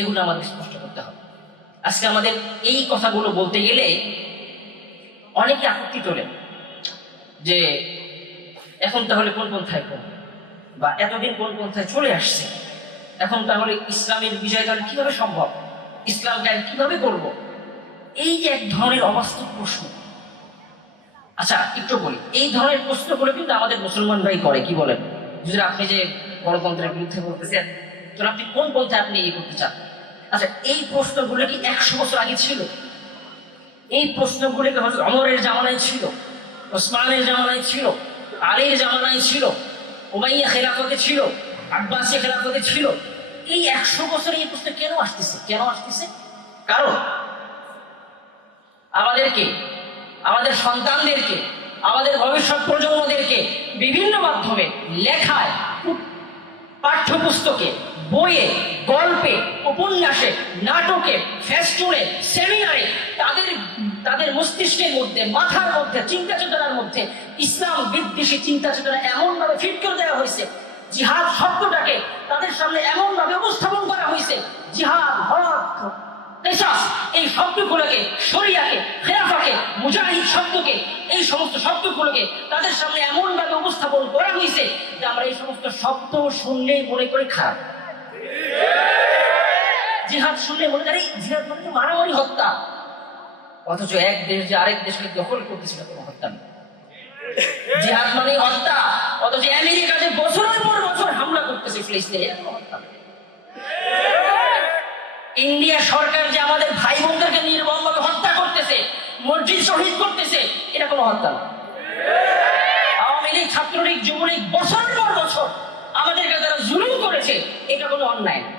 এগুলো আমাদের স্পষ্ট করতে হবে। আজকে আমাদের এই কথাগুলো বলতে গেলে অনেকে আপত্তি তোলে যে এখন তাহলে কোন পন্থায় করবো, বা এতদিন কোন পন্থায় চলে আসছে, এখন তাহলে ইসলামের বিজয় তাহলে কিভাবে সম্ভব, ইসলামকে কিভাবে করব? এই যে এক ধরনের অবাস্তব প্রশ্ন। আচ্ছা একটু বলি, এই ধরনের প্রশ্নগুলো কিন্তু আমাদের মুসলমান ভাই করে। কি বলেন? যদি আপনি যে গণতন্ত্রের বিরুদ্ধে বলতেছেন, তো আপনি কোন পন্থায় আপনি ইয়ে করতে চান? আচ্ছা এই প্রশ্নগুলো কি 100 বছর আগে ছিল? এই প্রশ্নগুলো কি হযরত ওমরের জামানায় ছিল, ওসমানের জামানায় ছিল, আলীর জামানায় ছিল, উমাইয়া খেলাফতে ছিল, আব্বাসী খেলাফতে ছিল? এই 100 বছরে এই প্রশ্ন কেন আসতেছে? কারণ আমাদেরকে, আমাদের সন্তানদেরকে, আমাদের ভবিষ্যৎ প্রজন্মদেরকে বিভিন্ন মাধ্যমে, লেখায়, পাঠ্যপুস্তকে, বইয়ে, গল্পে, উপন্যাসে, নাটকে, ফেস্টুনে, সেমিনারে তাদের মস্তিষ্কের মধ্যে, মাথার মধ্যে, চিন্তা চেতনার মধ্যে ইসলাম বিদ্বেষী চিন্তা চেতনা এমন ভাবে ফিট করে দেওয়া হয়েছে, জিহাদ শব্দটাকে তাদের সামনে এমন ভাবে উপস্থাপন করা হয়েছে, জিহাদ, হক, কিসাস, এই শব্দগুলোকে, শরিয়াকে, খেলাফাকে, মুজাহিদ শব্দকে, এই সমস্ত শব্দগুলোকে তাদের সামনে এমন ভাবে উপস্থাপন করা হয়েছে যে আমরা এই সমস্ত শব্দ শুনলেই মনে করি খারাপ। জিহাদ শুনলে মনে করি জিহাদ মানে মারামারি, হত্যা। অথচ এক দেশ যে আরেক দেশকে দখল করতেছিল কোনো হত্যা নেই। জিহাদ মানে হত্যা, অথচ আমেরিকা যে বছরের পর বছর হামলা করতেছে ফিলিস্তিনে, কোনো হত্যা নেই। ইন্ডিয়া সরকার যে আমাদের ভাই বোনদেরকে নির্মমভাবে হত্যা করতেছে, মসজিদ শহীদ করতেছে, এটা কোনো হত্যা না। আওয়ামী লীগ, ছাত্রলীগ, যুবলীগ বছরের পর বছর আমাদেরকে যারা জুলুম করেছে, এটা কোনো অন্যায় না।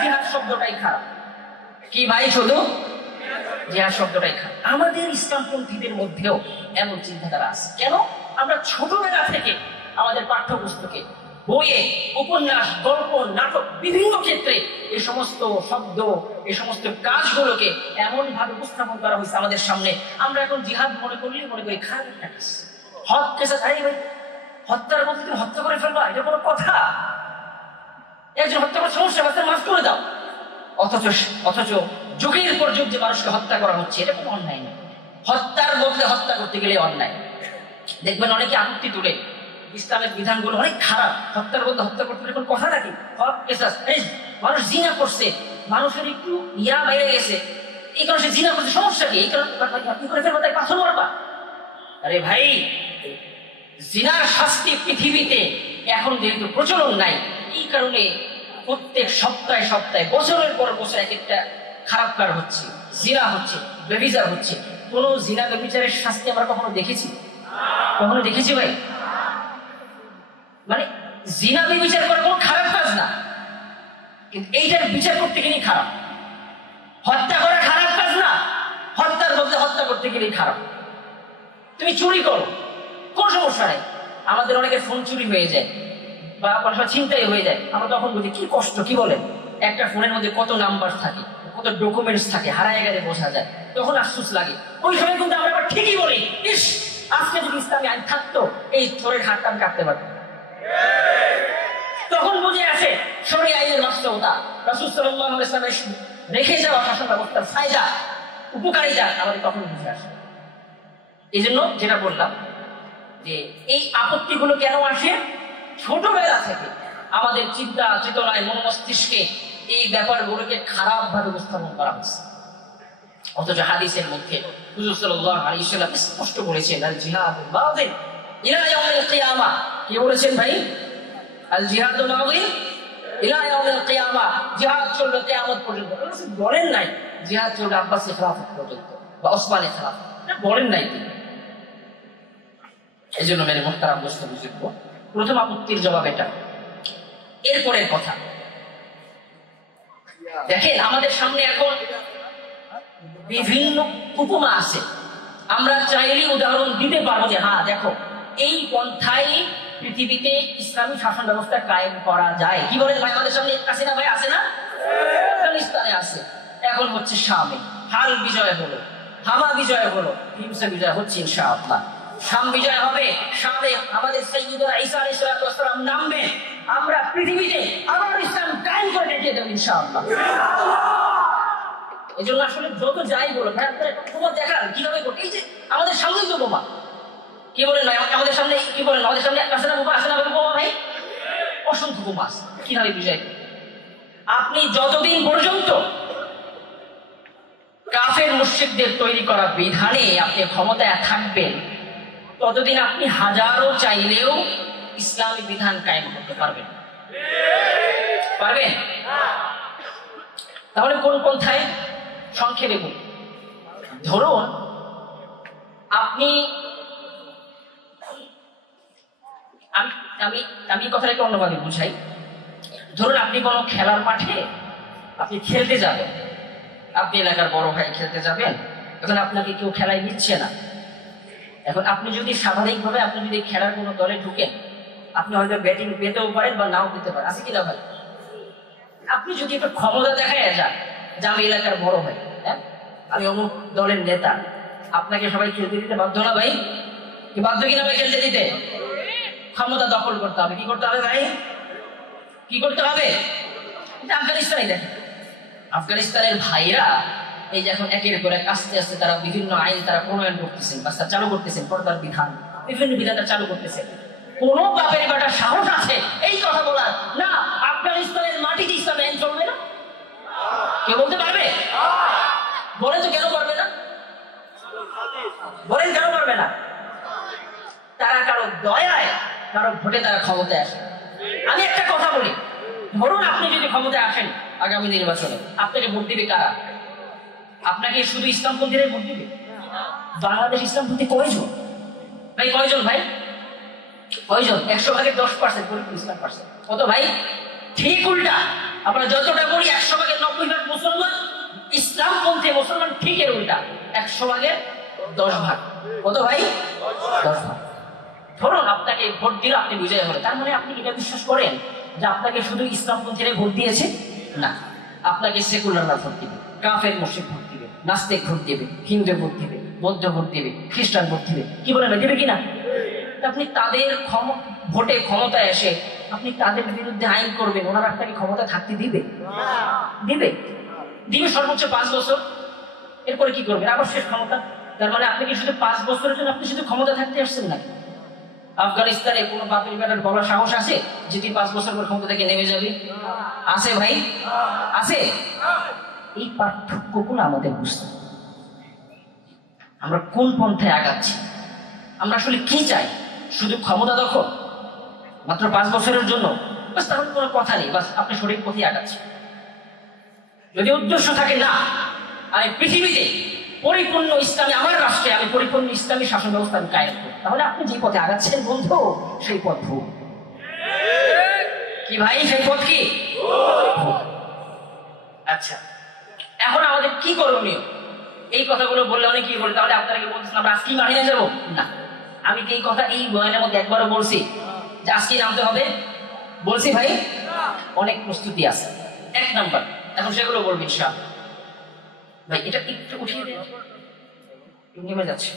জিহাদ শব্দটাই খারাপ। কি ভাই, শুধু জিহাদ শব্দটাই খারাপ। আমাদের ইসলামপন্থীদের মধ্যেও এমন চিন্তাধারা আছে। কেন? আমরা ছোটবেলা থেকে আমাদের পাঠ্যপুস্তকে, বইয়ে, উপন্যাস, গল্প, নাটক, বিভিন্ন ক্ষেত্রে এই সমস্ত শব্দ, এই সমস্ত কাজগুলোকে এমন ভাবে উপস্থাপন করা হয়েছে আমাদের সামনে, আমরা এখন জিহাদ মনে করি খারাপ একটা কাজ। হক কেসা ভাই, হত্যার মধ্যে তুমি হত্যা করে ফেলবা, এটা কোনো কথা? একজন হত্যা করার সমস্যা, মাফ করে দাও। অথচ যুগের পর যুগ যে মানুষকে হত্যা করা হচ্ছে, এটা কোনো অন্যায় না। হত্যার বদলে হত্যা করতে গেলে অন্যায়। দেখবেন অনেকে আপত্তি তুলে ইসলামের বিধানগুলো অনেক খারাপ, হত্যার বদলে হত্যা করতে গেলে কথা নাকি? হক কেসাস, মানুষ জিনা করছে, মানুষের একটু বাইরে গেছে, এই কারণে সে জিনা করছে, সমস্যা কি? এই কারণে কি করে ফেলবো, তাই পাথর মারবা? আরে ভাই, জিনার শাস্তি পৃথিবীতে এখন যেহেতু প্রচলন নাই, এই কারণে প্রত্যেক সপ্তাহে সপ্তাহে, বছরের পর বছর এক একটা খারাপ কাজ হচ্ছে, জিনা হচ্ছে, ব্যভিচার হচ্ছে। কোন জিনা ব্যভিচারের শাস্তি আমরা কখনো দেখেছি? কখনো দেখেছি ভাই? মানে জিনা ব্যভিচার করা কোনো খারাপ কাজ না, কিন্তু এইটার বিচার করতে গেলেই খারাপ। হত্যা করা খারাপ কাজ না, হত্যার বদলে হত্যা করতে গেলেই খারাপ। তুমি চুরি করো, কোন সমস্যা নেই। আমাদের অনেকের ফোন চুরি হয়ে যায় বা ছিনতাই হয়ে যায়, আমরা তখন বলি কি কষ্ট। কি বলেন? একটা ফোনের মধ্যে কত নাম্বার থাকে, কত ডকুমেন্টস থাকে, হারায় গেলে বোঝা যায়, তখন আফসোস লাগে। ওই সময় কিন্তু আমরা আবার ঠিকই বলি, ইস, আজকে যদি ইসলামী আইন থাকতো, এই চোরের হাতটা আমি কাটতে পারতাম। তখন বুঝে আছে শরীয়ত আইনের বাস্তবতা, রাসূল সাল্লাল্লাহু আলাইহি ওয়াসাল্লামের রেখে যাওয়া শাসন ব্যবস্থার ফায়দা, উপকারিতা আমাদের তখন বুঝে আসে। এই জন্য যেটা বললাম যে এই আপত্তিগুলো কেন আসে, ছোটবেলা থেকে আমাদের চিন্তা চেতনায়, মন মস্তিষ্কে এই ব্যাপারগুলোকে খারাপ ভাবে উপস্থাপন করা হয়েছে। অথচ হাদিসের মধ্যে হুজুর সাল্লাল্লাহু আলাইহি ওয়াসাল্লাম স্পষ্ট বলেছেন, আল জিহাদু মাযিন ইলা ইয়াউমিল কিয়ামা। কি বলেছেন ভাই? আল জিহাদু মাযিন ইলা ইয়াউমিল কিয়ামা, জিহাদ চলবে কিয়ামত পর্যন্ত। বলেন নাই জিহাদ চলবে আব্বাসী খেলাফত পর্যন্ত বা ওসমানী খেলাফত, এটা বলেন নাই। এই জন্য মেরে মুহতারাম দোস্ত বুজুর্গ, প্রথম আপত্তির জবাব এটা। এরপরের কথা দেখেন, আমাদের সামনে এখন বিভিন্ন উপমা আছে, আমরা চাইলেই উদাহরণ দিতে পারবো যে হ্যাঁ দেখো এই পন্থায় পৃথিবীতে ইসলামী শাসন ব্যবস্থা কায়েম করা যায়। কি বলেন ভাই? আমাদের সামনে আছে না ভাই? আছে না? আফগানিস্তানে আছে, এখন হচ্ছে শামে হাল বিজয় হলো, হামা বিজয় হলো, হিংসা বিজয় হচ্ছে ইনশাআল্লাহ। শাম বিজয় হবে, শামে আমাদের সাইয়্যিদুনা ঈসা আলাইহিস সালাম নামবে, আমরা পৃথিবীতে আবার ইসলাম কায়েম করে দেখিয়ে দেব ইনশাআল্লাহ। এই জন্য আসলে যত যাই বলো ভাই, আপনারা বোমা দেখান কিভাবে করতে, এই যে আমাদের সামনেই তো বোমা। কি বলেন ভাই? আমাদের সামনে কি বলেন? আমাদের সামনে আসে না বোমা? আসে না বোমা ভাই? অসংখ্য বোমা। কিভাবে বিজয়? আপনি যতদিন পর্যন্ত কাফের মুশরিকদের তৈরি করা বিধানে আপনি ক্ষমতায় থাকবেন, ততদিন আপনি হাজারো চাইলেও ইসলামী বিধান কায়েম করতে পারবেন? পারবেন? তাহলে কোন পন্থায়? সংক্ষেপে বলি, ধরুন আপনি, আমি কথাটা একটু অন্যভাবে বুঝাই। ধরুন আপনি কোনো খেলার মাঠে আপনি খেলতে যাবেন, আপনি এলাকার বড় ভাই খেলতে যাবেন, এখন আপনাকে কেউ খেলায় নিচ্ছে না। এখন আপনি যদি স্বাভাবিকভাবে আপনি যদি খেলার কোনো দলে ঢুকেন, আপনি হয়তো ব্যাটিং পেতেও পারেন বা নাও পেতে পারেন, আছে কিনা ভাই? আপনি যদি একটু ক্ষমতা দেখায় যান যে আমি এলাকার বড় ভাই, হ্যাঁ আমি অমুক দলের নেতা, আপনাকে সবাই খেলতে দিতে বাধ্য না ভাই? কি বাধ্য কিনা ভাই খেলতে দিতে? ক্ষমতা দখল করতে হবে। কি করতে হবে ভাই? কি করতে হবে? আফগানিস্তানে দেখেন, আফগানিস্তানের ভাইরা এই যে এখন একের পর এক আস্তে আস্তে তারা বিভিন্ন আইন তারা প্রণয়ন করতেছেন, বা চালু করতেছেন, পর্দার বিধান, বিভিন্ন বিধান চালু করতেছেন। কোন বাপের বেটার সাহস আছে এই কথা বলার না আফগানিস্তানের মাটিতে ইসলাম আইন চলবে না? কেউ বলতে পারবে? বলে তো কেন পারবে না? বলেন কেন পারবে না? তারা কারো দয়ায়, কারো ভোটে তারা ক্ষমতায় আসে। আমি একটা কথা বলি, ধরুন আপনি যদি ক্ষমতায় আসেন আগামী নির্বাচনে, আপনাকে ভোট দিবে কারা? আপনাকে শুধু ইসলামপন্থীরাই ভোট দিবে? বাংলাদেশ ইসলামপন্থী কয়জন ভাই? কয়জন ভাই? কয়জন? 100 ভাগের 10% পরিপূর্ণ ইসলাম পার্সেন্ট। কত ভাই? ঠিক উল্টা। আমরা যতটা বলি 100 ভাগের 90 ভাগ মুসলমান, ইসলামপন্থী মুসলমান ঠিক এর উল্টা, 100 ভাগের 10 ভাগ। কত ভাই? 10 ভাগ। ধরুন আপনাকে ভোট দিলে আপনি বিজয় হলেন, তার মানে আপনি এটা বিশ্বাস করেন যে আপনাকে শুধু ইসলামপন্থীরাই ভোট দিয়েছে? না, আপনাকে সেকুলাররা ভোট দিবে, কাফের মুশরিক ভোট দিবে, নাস্তিক ভোট দিবে, হিন্দু ভোট দিবে, বৌদ্ধ ভোট দিবে, খ্রিস্টান ভোট দিবে। কি বলেন ভাই, দিবে কিনা? আপনি তাদের ভোটে ক্ষমতায় এসে আপনি তাদের বিরুদ্ধে আইন করবেন, ওনারা আপনাকে ক্ষমতা থাকতে দিবে? দিবে? দিবে সর্বোচ্চ 5 বছর, এরপরে কি করবেন? আবার শেষ ক্ষমতা। তার মানে আপনি কি শুধু 5 বছরের জন্য আপনি শুধু ক্ষমতা থাকতে আসছেন নাকি? আফগানিস্তানে কোনো বাপের বেটার বলার সাহস আছে যদি 5 বছর পর ক্ষমতা থেকে নেমে যাবে? আছে ভাই? আছে? এই পার্থক্যগুলো আমাদের বুঝতে, আমরা কোন পন্থায় আগাচ্ছি, আমরা আসলে কি চাই? শুধু ক্ষমতা দখল মাত্র 5 বছরের জন্য, বাস, তাহলে কোনো কথা নেই, বাস আপনি সঠিক পথে আগাচ্ছেন। যদি উদ্দেশ্য থাকে না আমি পৃথিবীতে পরিপূর্ণ ইসলামী, আমার রাষ্ট্রে আমি পরিপূর্ণ ইসলামী শাসন ব্যবস্থা আমি কায়েম করি, তাহলে আপনি যে পথে আগাচ্ছেন বন্ধু, সেই পথ ভুল। কি ভাই, সেই পথ কি? আচ্ছা, এখন আমাদের কি করণীয়? এই কথাগুলো বললে অনেক কি বলে, তাহলে আপনারা কি বলছেন আমরা আজকেই মাঠে নিয়ে যাবো? না, আমি কি এই কথা এই বয়ানের মধ্যে একবারও বলছি যে আজকেই নামতে হবে? বলছি ভাই? অনেক প্রস্তুতি আছে। 1 নাম্বার, এখন সেগুলো বলবো ইনশাআল্লাহ। ভাই এটা একটু উঠিয়ে দেন, নেমে যাচ্ছে।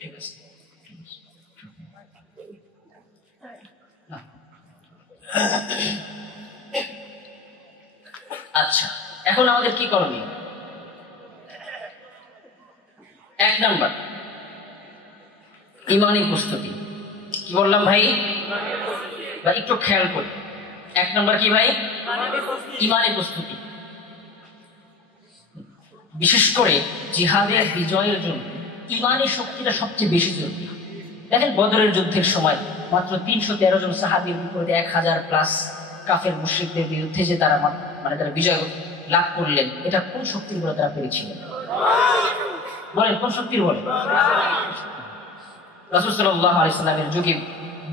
ঠিক আছে, আচ্ছা এখন আমাদের কি করণীয়? 1 নাম্বার ইমানি প্রস্তুতি। কি বললাম ভাই? একটু খেয়াল করি। 1 নাম্বার কি ভাই? ইমানি প্রস্তুতি। বিশেষ করে জিহাদের বিজয়ের জন্য ইমানি শক্তিটা সবচেয়ে বেশি জরুরি। দেখেন বদরের যুদ্ধের সময় মাত্র 313 জন সাহাবীর বিপরীতে 1000+ কাফের মুশরিকদের বিরুদ্ধে যে তারা তারা বিজয় লাভ করলেন, এটা কোন শক্তির বলে তারা পেরেছিলেন? বলেন কোন শক্তির বলে? রাসূল সাল্লাল্লাহু আলাইহি ওয়াসাল্লামের যুগে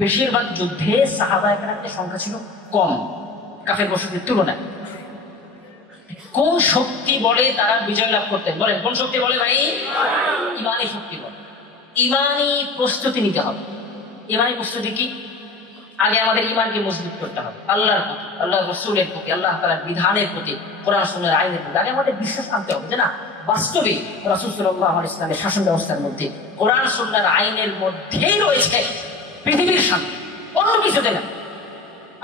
বেশিরভাগ যুদ্ধে সাহাবায়ে কেরামদের সংখ্যা ছিল কম কাফের মুশরিকদের তুলনায়। কোন শক্তি বলে তারা বিজয় লাভ করতেন? বলেন কোন শক্তি বলে ভাই? ইমানি শক্তি বলে। ইমানি প্রস্তুতি নিতে হবে। ইমানি প্রস্তুতি কি? আগে আমাদের ইমানকে মজবুত করতে হবে আল্লাহর প্রতি, আল্লাহ রাসূলের প্রতি, আল্লাহ তাআলার বিধানের প্রতি, কোরআন সুন্নাহর আইনের প্রতি। আগে আমাদের বিশ্বাস আনতে হবে যে না, বাস্তবে রাসূল সাল্লাল্লাহু আলাইহি ওয়াসাল্লামের শাসন ব্যবস্থার মধ্যে, কোরআন সুন্নাহর আইনের মধ্যেই রয়েছে পৃথিবীর শান্তি, অন্য কিছুতে না।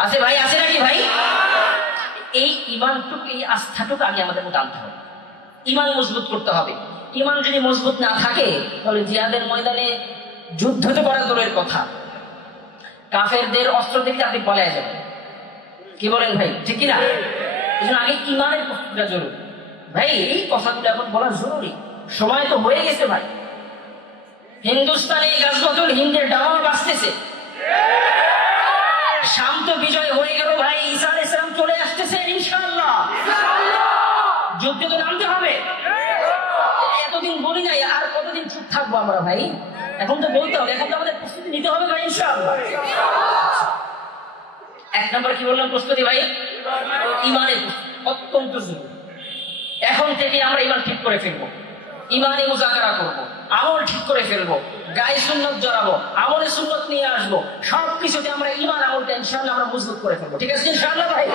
আছে ভাই, আছে নাকি ভাই? এই ইমানটুকু, এই আস্থাটুকু আগে আমাদের মধ্যে আনতে হবে। ইমান মজবুত করতে হবে। ইমান যদি মজবুত না থাকে তাহলে জিহাদের ময়দানে যুদ্ধ তো করা দূরের কথা, কাফেরদের অস্ত্র থেকে আপনি পলায় যাবেন। কি বলেন ভাই, ঠিক কিনা? এই জন্য আগে ইমানের প্রস্তুতিটা জরুরি ভাই। এই কথাগুলো এখন বলা জরুরি, সময় তো হয়ে গেছে ভাই। হিন্দুস্তানে গাজওয়াতুল হিন্দের ডামাল বাজতেছে, শাম তো বিজয় হয়ে গেল ভাই, ঈসা আলাইহিস সালাম চলে আসতেছে ইনশাআল্লাহ। যুদ্ধে তো নামতে হবে। এতদিন বলি নাই, আর কতদিন চুপ থাকবো আমরা ভাই? এখন তো বলতে হবে, এখন তো আমাদের প্রস্তুতি নিতে হবে ভাই ইনশাআল্লাহ। এক নম্বর কি বললাম? প্রস্তুতি ভাই, ইমানের অত্যন্ত জরুরি। এখন থেকে আমরা ইমান ঠিক করে ফেলবো, ইমানি মুজাকারা করবো, আমল ঠিক করে ফেলবো, গায়ে সুন্নত জড়াবো, আমলে সুন্নত নিয়ে আসবো, সবকিছুতে আমরা ইমান আমলটা ইনশাআল্লাহ আমরা মজবুত করে ফেলবো। ঠিক আছে ইনশাআল্লাহ ভাই?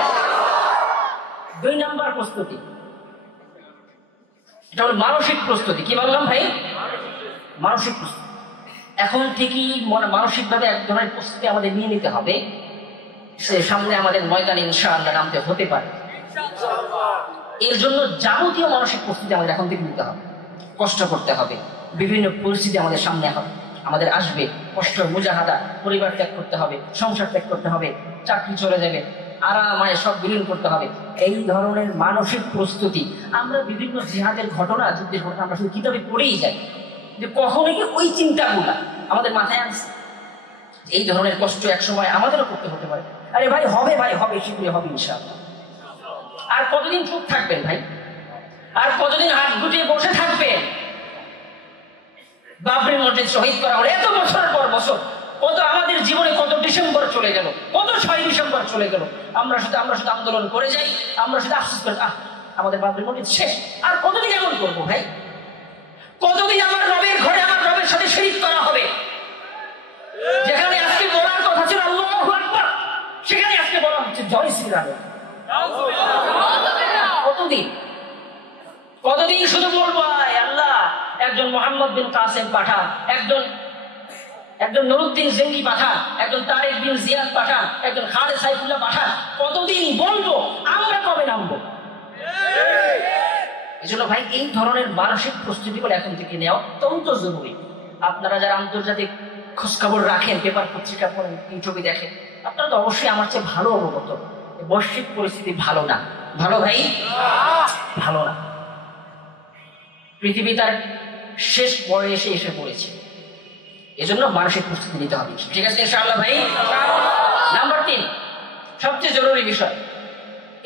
2 নম্বর প্রস্তুতি, এটা হলো মানসিক প্রস্তুতি। কি বললাম ভাই? মানসিক প্রস্তুতি। এখন থেকেই মানসিক ভাবে এক ধরনের প্রস্তুতি আমাদের নিয়ে নিতে হবে, সে সামনে আমাদের ময়দানে ইনশাআল্লাহ নামতে হতে পারে। এর জন্য যাবতীয় মানসিক প্রস্তুতি আমাদের এখন থেকে নিতে হবে। কষ্ট করতে হবে, বিভিন্ন পরিস্থিতি আমাদের সামনে আমাদের আসবে, কষ্ট, মুজাহাদা, পরিবার ত্যাগ করতে হবে, সংসার ত্যাগ করতে হবে, চাকরি চলে যাবে, আরামায় সব বিলীন করতে হবে। এই ধরনের মানসিক প্রস্তুতি আমরা বিভিন্ন জিহাদের ঘটনা, যুদ্ধের ঘটনা আমরা শুধু কিতাবে পড়েই যাই, যে কখনো কি ওই চিন্তাগুলা আমাদের মাথায় আসছে এই ধরনের কষ্ট একসময় আমাদেরও করতে হতে পারে। আরে ভাই হবে, ভাই হবে, শীঘ্রই হবে ইনশাআল্লাহ। আর কতদিন চুপ থাকবেন ভাই? আর কতদিন হাত গুটিয়ে বসে থাকবেন? বাবরি মসজিদ শহীদ করা হলো এত বছর পর বছর, কত আমাদের জীবনে কত ডিসেম্বর চলে গেল, কত 6 ডিসেম্বর চলে গেল। আমরা শুধু আন্দোলন করে যাই, আমরা শুধু আফসোস করি, আমাদের বাবরি মসজিদ শেষ। আর কতদিন এমন করবো ভাই? কতদিন আমার রবের ঘরে আমার রবের সাথে শরীক করা হবে? যেখানে আজকে বলার কথা ছিল আল্লাহু আকবার, সেখানে আজকে বলা হচ্ছে জয় শ্রীরাম। কতদিন কতদিন শুধু বলবো আল্লাহ একজন মোহাম্মদ বিন কাসেম পাঠান, একজন নুরুদ্দিন জঙ্গি পাঠান, একজন তারেক বিন জিয়াদ পাঠান, একজন খালেদ সাইফুল্লাহ পাঠান। কতদিন বলবো? আমরা কবে নামবো? এই জন্য ভাই এই ধরনের মানসিক প্রস্তুতিগুলো এখন থেকে নেওয়া অত্যন্ত জরুরি। আপনারা যারা আন্তর্জাতিক খোঁজখবর রাখেন, পেপার পত্রিকা পড়েন, ইউটিউবে দেখেন, আপনারা তো অবশ্যই আমার চেয়ে ভালো অবগত। বৈশ্বিক পরিস্থিতি ভালো না, ভালো ভাই, ভালো না। পৃথিবী তার শেষ বয়সে এসে পড়েছে, এজন্য মানসিক প্রস্তুতি নিতে হবে। ঠিক আছে ইনশাআল্লাহ ভাই? নাম্বার 3 সবচেয়ে জরুরি বিষয়,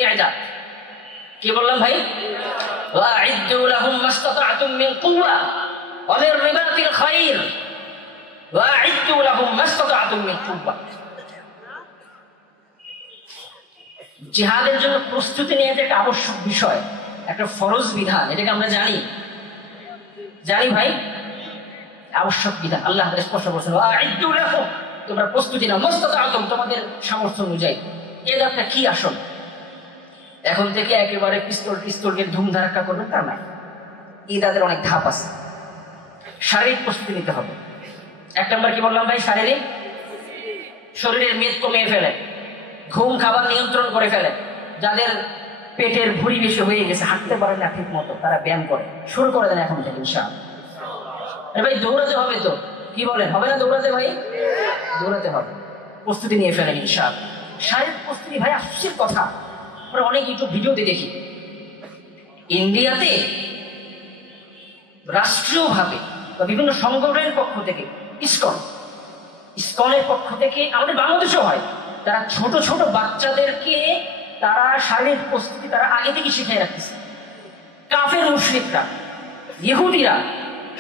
ইআদাত। কি বললাম ভাই? ওয়া'ইদ্দু লাহুম মাসতাতা'তুম মিন কুওয়া ওয়া মিন রিবাতিল খায়র, ওয়া'ইদ্দু লাহুম মাসতাতা'তুম মিন কুওয়া। জিহাদের জন্য প্রস্তুতি নেওয়া একটা আবশ্যক বিষয়, একটা ফরজ বিধান। এটাকে আমরা জানি ভাই, আবশ্যক বিধান। আল্লাহ স্পষ্ট বলেছেন ওয়া'ইদ্দু লাহুম, তোমরা প্রস্তুতি নাও মাসতাতা'তুম, তোমাদের সামর্থ্য অনুযায়ী। এটাটা কি আসল? এখন থেকে একেবারে পিস্তলকে ধুমধারাক্কা করবেন তা না। ইদাদের অনেক ধাপ আছে, শারীরিক প্রস্তুতি নিতে হবে। 1 নম্বর কি বললাম ভাই? শারীরিক। শরীরের মেদ কমিয়ে ফেলে, ঘুম খাবার নিয়ন্ত্রণ করে ফেলে। যাদের পেটের ভুঁড়ি বেশি হয়ে গেছে, হাঁটতে পারে না ঠিক মতো, তারা ব্যায়াম করে, শুরু করে দেন এখন থেকে ইনশাআল্লাহ। ভাই দৌড়াতে হবে তো, কি বলেন, হবে না দৌড়াতে ভাই? দৌড়াতে হবে, প্রস্তুতি নিয়ে ফেলেন ইনশাআল্লাহ। শারীরিক প্রস্তুতি ভাই আশ্চর্যের কথা, আমরা অনেক ইউটিউব ভিডিওতে দেখি ইন্ডিয়াতে রাষ্ট্রীয়ভাবে বা বিভিন্ন সংগঠনের পক্ষ থেকে, ইসকনের পক্ষ থেকে, আমাদের বাংলাদেশেও হয়, তারা ছোট ছোট বাচ্চাদেরকে তারা শারীরিক প্রস্তুতি তারা আগে থেকে শিখিয়ে রাখতেছে। কাফের মুশরিকরা, ইহুদিরা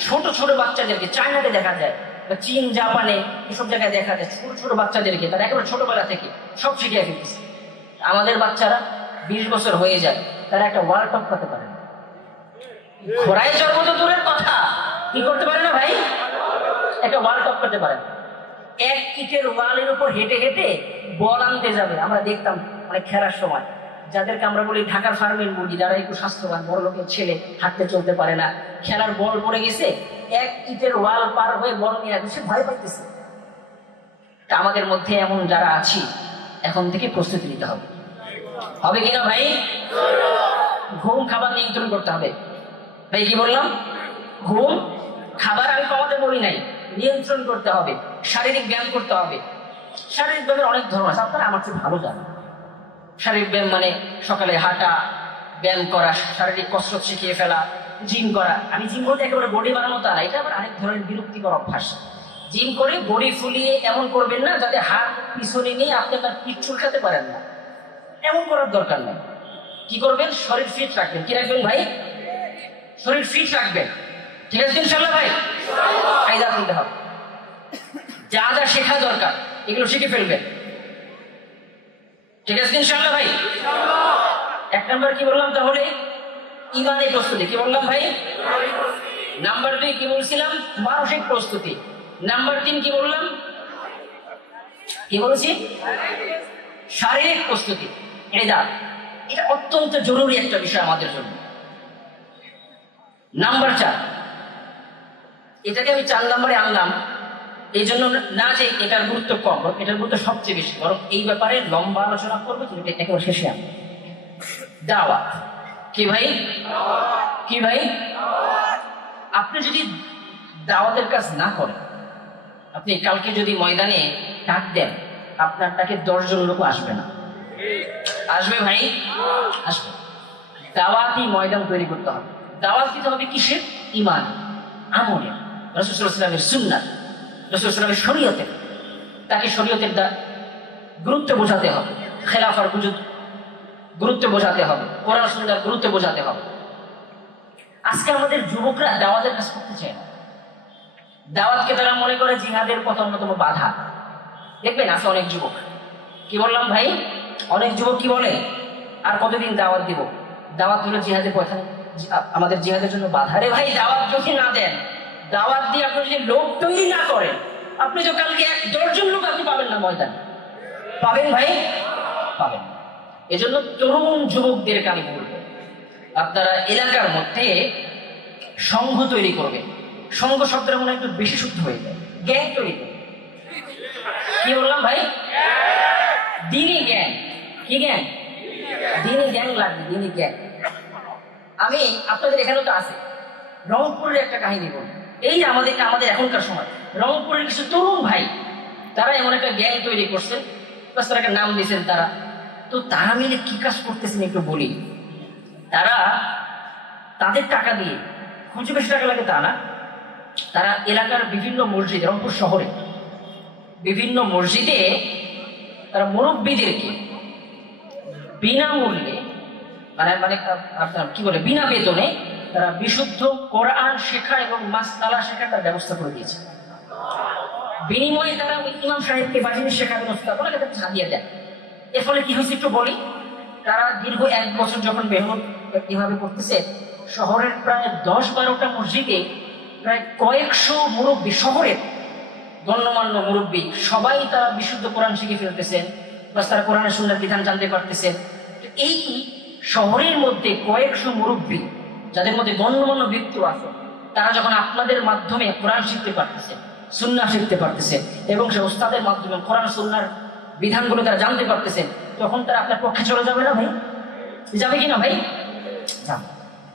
ছোট ছোট বাচ্চাদেরকে, চায়নাতে দেখা যায় বা চীন জাপানে এসব জায়গায় দেখা যায়, ছোট ছোট বাচ্চাদেরকে তারা একেবারে ছোটবেলা থেকে সব শিখিয়ে ফেলতেছে। আমাদের বাচ্চারা 20 বছর হয়ে যায়, তারা একটা ওয়াল টপকাতে পারে না। ঘোড়ায় চড়বো তো দূরের কথা, কি করতে পারে না ভাই? একটা ওয়াল টপকাতে পারে না। 1 ইটের ওয়ালের উপর হেঁটে হেঁটে বল আনতে যাবে। আমরা দেখতাম অনেক খেলার সময়, যাদেরকে আমরা বলি ঢাকার ফার্মের মুরগি, যারা একটু স্বাস্থ্যবান, বড় লোকের ছেলে, হাঁটতে চলতে পারে না, খেলার বল পড়ে গেছে, 1 ইটের ওয়াল পার হয়ে বল নিয়ে আসছে, ভয় পাইতেছে। আমাদের মধ্যে এমন যারা আছি, এখন থেকে প্রস্তুতি নিতে হবে। হবে কিনা ভাই? ঘুম খাবার নিয়ন্ত্রণ করতে হবে। ভাই কি বললাম? ঘুম খাবার আমি কমাতে বলি নাই, নিয়ন্ত্রণ করতে হবে। শারীরিক ব্যায়াম করতে হবে। শারীরিক ব্যায়ামের অনেক ধরন আছে, আপনারা আমার চেয়ে ভালো জানেন। শারীরিক ব্যায়াম মানে সকালে হাঁটা, ব্যায়াম করা, শারীরিক কসরত শিখিয়ে ফেলা, জিম করা। আমি জিম বলতে একেবারে বডি বানানো তা না, এটা আবার আরেক ধরনের বিরক্তিকর অভ্যাস। জিম করে বডি ফুলিয়ে এমন করবেন না যাতে হাত পিছনে নিয়ে আপনি আপনার পিঠ চুলকাতে পারেন না, এমন করার দরকার নেই। কি করবেন? শরীর ফিট রাখবেন। কি রাখবেন ভাই? শরীর ফিট রাখবেন। ঠিক আছে ইনশাআল্লাহ ভাই? কায়দা করতে হবে। যা যা শেখা দরকার এগুলো শিখে ফেলবেন। ঠিক আছে ইনশাআল্লাহ ভাই? 1 নাম্বার কি বললাম তাহলে? ইমানের প্রস্তুতি। কি বললাম ভাই? নাম্বার 2 কি বলছিলাম? মানসিক প্রস্তুতি। নাম্বার 3 কি বললাম? কি বলেছি? শারীরিক প্রস্তুতি। এটা অত্যন্ত জরুরি একটা বিষয় আমাদের জন্য। নাম্বার 4, এটাকে আমি 4 নম্বরে আনলাম এই জন্য না যে এটার গুরুত্ব কম, এটার গুরুত্ব সবচেয়ে বেশি, বরং এই ব্যাপারে লম্বা আলোচনা করবো, কিন্তু একেবারে শেষে আনবো। দাওয়াত। কি ভাই? কি ভাই? আপনি যদি দাওয়াতের কাজ না করেন, আপনি কালকে যদি ময়দানে ডাক দেন, আপনার ডাকে 10 জন লোক আসবে না। আসবে ভাই? আসবে। দাওয়াতি ময়দান তৈরি করতে হবে। দাওয়াত দিতে হবে কিসের? ঈমান, আমলে, রাসূল সাল্লাল্লাহু আলাইহি ওয়াসাল্লামের সুন্নাত, রাসূল সাল্লাল্লাহু আলাইহি ওয়াসাল্লামের শরীয়তের। তাকে শরীয়তের গুরুত্ব বোঝাতে হবে, খেলাফার গুরুত্ব বোঝাতে হবে, কোরআন সুন্নাহর গুরুত্ব বোঝাতে হবে। আজকে আমাদের যুবকরা দাওয়াতের কাজ করতে চায় না। দাওয়াতকে তারা মনে করে জিহাদের পথ অন্যতম বাধা। দেখবেন আছে অনেক যুবক, কি বললাম ভাই? অনেক যুবক কি বলে, আর কতদিন দাওয়াত দিব? দাওয়াত হলো জিহাদের পথ, আমাদের জিহাদের জন্য বাধা। রে ভাই, দাওয়াত যদি না দেন, দাওয়াত দিয়ে আপনি যদি লোক তৈরি না করেন, আপনি তো কালকে 10 জন লোক আপনি পাবেন না ময়দানে। পাবেন ভাই? পাবেন। এজন্য তরুণ যুবকদেরকে আমি বলবো, আপনারা এলাকার মধ্যে সংঘ তৈরি করবেন। সংঘ শব্দটা মনে একটু বেশি শুদ্ধ হয়ে যায়। গ্যাং তৈরি করবেন। কি বললাম ভাই? দিনই গ্যাং। কি গ্যাং? দিনই গ্যাং লাগবে, দিনই গ্যাং। আমি আপনাদের এখানেও তো আছে, রংপুরের একটা কাহিনী বলবো। এই আমাদের এখনকার সময় রংপুরের কিছু তরুণ ভাই, তারা এমন একটা গ্যাং তৈরি করছেন, তারা একটা নাম দিয়েছেন তারা। তো তারা মিলে কি কাজ করতেছেন একটু বলি। তারা তাদের টাকা দিয়ে, খুব বেশি টাকা লাগে তা না, তারা এলাকার বিভিন্ন মসজিদে, রংপুর শহরে বিভিন্ন মসজিদে তারা মুরব্বীদেরকে বিনামূল্যে, মানে আপনার কি বলে, বিনা বেতনে তারা বিশুদ্ধ কোরআন শেখা এবং মাসআলা শেখার তার ব্যবস্থা করে দিয়েছে। বিনিময়ে তারা ওই ইমাম সাহেবকে বাহিনী শেখাবেন, ওনাকে ছাড়িয়ে দেয়। এর ফলে কি হয়েছে একটু বলি। তারা দীর্ঘ 1 বছর যখন মেহনত এভাবে করতেছে, শহরের প্রায় 10-12টা মসজিদে প্রায় কয়েকশো মুরব্বী, শহরের গণ্যমান্য মুরব্বী, সবাই তারা বিশুদ্ধ কোরআন শিখে ফেলতেছেন, বা তারা কোরআনের সুন্নাহর বিধান জানতে পারতেছেন। এই শহরের মধ্যে কয়েকশো মুরব্বী, যাদের মধ্যে গণ্যমান্য ব্যক্তি আছে, তারা যখন আপনাদের মাধ্যমে কোরআন শিখতে পারতেছে, সুন্নাহ শিখতে পারতেছে, এবং সে ওস্তাদের মাধ্যমে কোরআন সুন্নাহর বিধানগুলো তারা জানতে পারতেছেন, তখন তারা আপনার পক্ষে চলে যাবে না ভাই? যাবে কিনা ভাই? যাবে।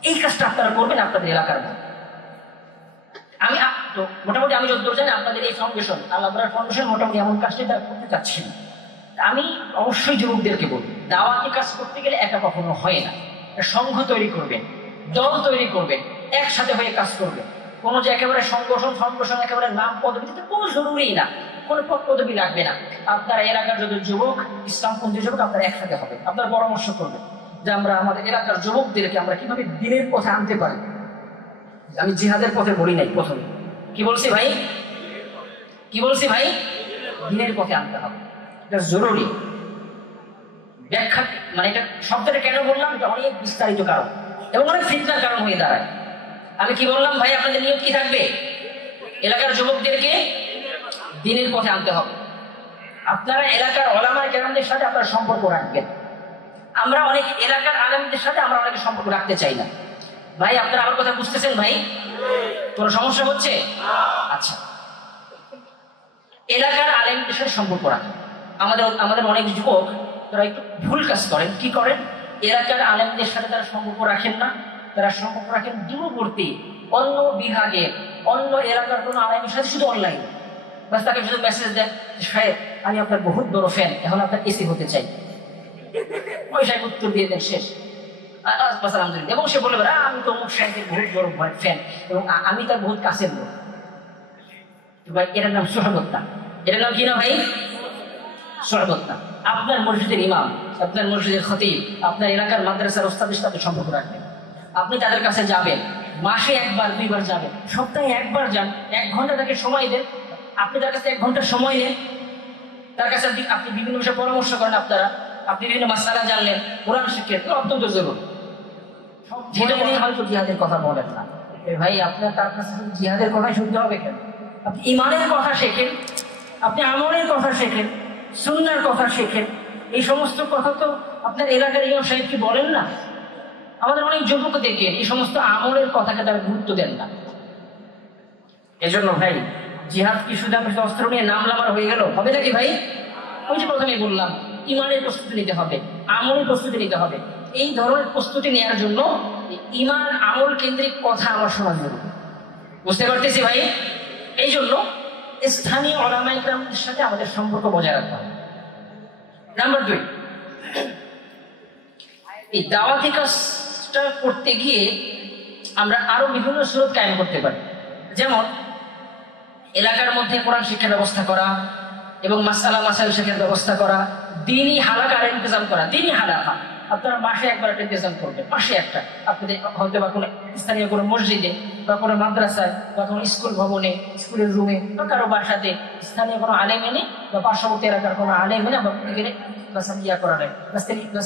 এই কাজটা আপনারা করবেন আপনাদের এলাকার মধ্যে। আমি তো মোটামুটি আমি যতদূর জানি আপনাদের এই ফাউন্ডেশন, আল্লাহ ফাউন্ডেশন মোটামুটি এমন কাজটাই তারা করতে চাচ্ছেন। আমি অবশ্যই যুবকদেরকে বলবো, দাওয়াতি কাজ করতে গেলে একা কখনো হয় না। সংঘ তৈরি করবেন, দল তৈরি করবেন, একসাথে হয়ে কাজ করবেন। কোনো যে একেবারে সংগঠন একেবারে নাম পদবিতে কোনো জরুরি না, কোনো পদ পদবি লাগবে না। আপনারা এলাকার যত যুবক, ইসলামপন্থী যুবক, আপনারা একসাথে হবে, আপনারা পরামর্শ করবেন যে আমরা আমাদের এলাকার যুবকদেরকে আমরা কিভাবে দিনের পথে আনতে পারি। আমি জিহাদের পথে বলি নাই, প্রথমে কি বলছি ভাই? কি বলছি ভাই? দিনের পথে আনতে হবে, এটা জরুরি। ব্যাখ্যা, মানে এটা শব্দটা কেন বললাম, এটা অনেক বিস্তারিত কারণ এবং অনেক ফিতনার কারণ হয়ে দাঁড়ায়। আমি কি বললাম ভাই, আপনাদের নিয়ম কি থাকবে? এলাকার যুবকদেরকে দ্বীনের পথে আনতে হবে। আপনারা এলাকার ওলামায়ে কেরামদের সাথে আপনারা সম্পর্ক রাখবেন। আমরা অনেক এলাকার আলেমদের সাথে আমরা অনেকে সম্পর্ক রাখতে চাই না। ভাই আপনারা আমার কথা বুঝতেছেন ভাই? কোনো সমস্যা হচ্ছে? আচ্ছা, এলাকার আলেমদের সাথে সম্পর্ক রাখেন। আমাদের অনেক যুবক তারা একটু ভুল কাজ করেন। কি করেন? এলাকার আলেমদের সাথে তারা সম্পর্ক রাখেন না, তারা সম্পর্ক রাখেন দূরবর্তী অন্য বিভাগের অন্য এলাকার কোনো আলেমের সাথে, শুধু অনলাইন। বাস তাকে শুধু মেসেজ দেন, সাহেব আমি আপনার বহুত বড় ফ্যান, এখন আপনার এসি হতে চাই, ওই সাহেব উত্তর দিয়ে দেন, শেষ। আলহামদুলিল্লাহ। এবং সে বলে আমি তো অমুক সাহেবের বহুত বড় ফ্যান এবং আমি তার বহুত কাছের লোক। ভাই এটার নাম সোহবত না। এটার নাম কি না ভাই? সোহবত না। আপনার মসজিদের ইমাম, আপনার মসজিদের খতিব, আপনার এলাকার মাদ্রাসার ওস্তাদের সাথে সম্পর্ক রাখবেন। আপনি তাদের কাছে যাবেন, মাসে একবার দুইবার যাবেন, সপ্তাহে একবার যান, 1 ঘন্টা তাকে সময় দেন। আপনি তার কাছে 1 ঘন্টা সময় নেন, তার কাছে আপনি বিভিন্ন বিষয়ে পরামর্শ করেন। আপনি বিভিন্ন মাসালা জানলেন, কোরআন শিখেন, অত্যন্ত জরুরি। হয়তো জিহাদের কথা বলেন না ভাই, আপনার তার কাছে জিহাদের কথাই শুনতে হবে কেন? আপনি ইমানের কথা শেখেন, আপনি আমলের কথা শেখেন, সুন্নাহর কথা শেখেন। এই সমস্ত কথা তো আপনার এলাকার ইমাম সাহেব কি বলেন না? আমাদের অনেক যুবক দেখেন এই সমস্ত আমলের কথাকে তারা গুরুত্ব দেন না। এজন্য ভাই জিহাদ কি শুধু আপনি অস্ত্র নিয়ে নাম লামার হয়ে গেল? হবে নাকি ভাই? ওই যে প্রথমেই বললাম, ইমানের প্রস্তুতি নিতে হবে, আমলের প্রস্তুতি নিতে হবে। এই ধরনের প্রস্তুতি নেওয়ার জন্য ইমান আমল কেন্দ্রিক কথা আমার শোনা জরুরি। বুঝতে পারতেছি ভাই? এই জন্য স্থানীয় উলামায়ে কেরামদের সাথে আমাদের সম্পর্ক বজায় রাখতে হবে। নাম্বার 2, এই দাওয়াতি কাজটা করতে গিয়ে আমরা আরো বিভিন্ন সুরত কায়েম করতে পারি। যেমন এলাকার মধ্যে কোরআন শিক্ষার ব্যবস্থা করা এবং মাসালা মাসাইল শেখার ব্যবস্থা করা, দ্বীনি হালাকার ইন্তজাম করা। দ্বীনি হালাকা আপনারা মাসে একবার একটা ইন্তজাম করবেন, মাসে একটা। আপনাদের হয়তো বা কোনো স্থানীয় কোনো মসজিদে বা কোনো মাদ্রাসায় বা কোনো স্কুল ভবনে, স্কুলের রুমে বা কারো বাসাতে স্থানীয় কোনো আলেম এনে বা পার্শ্ববর্তী এলাকার কোনো আলেম এনে বা ইয়া করালেন,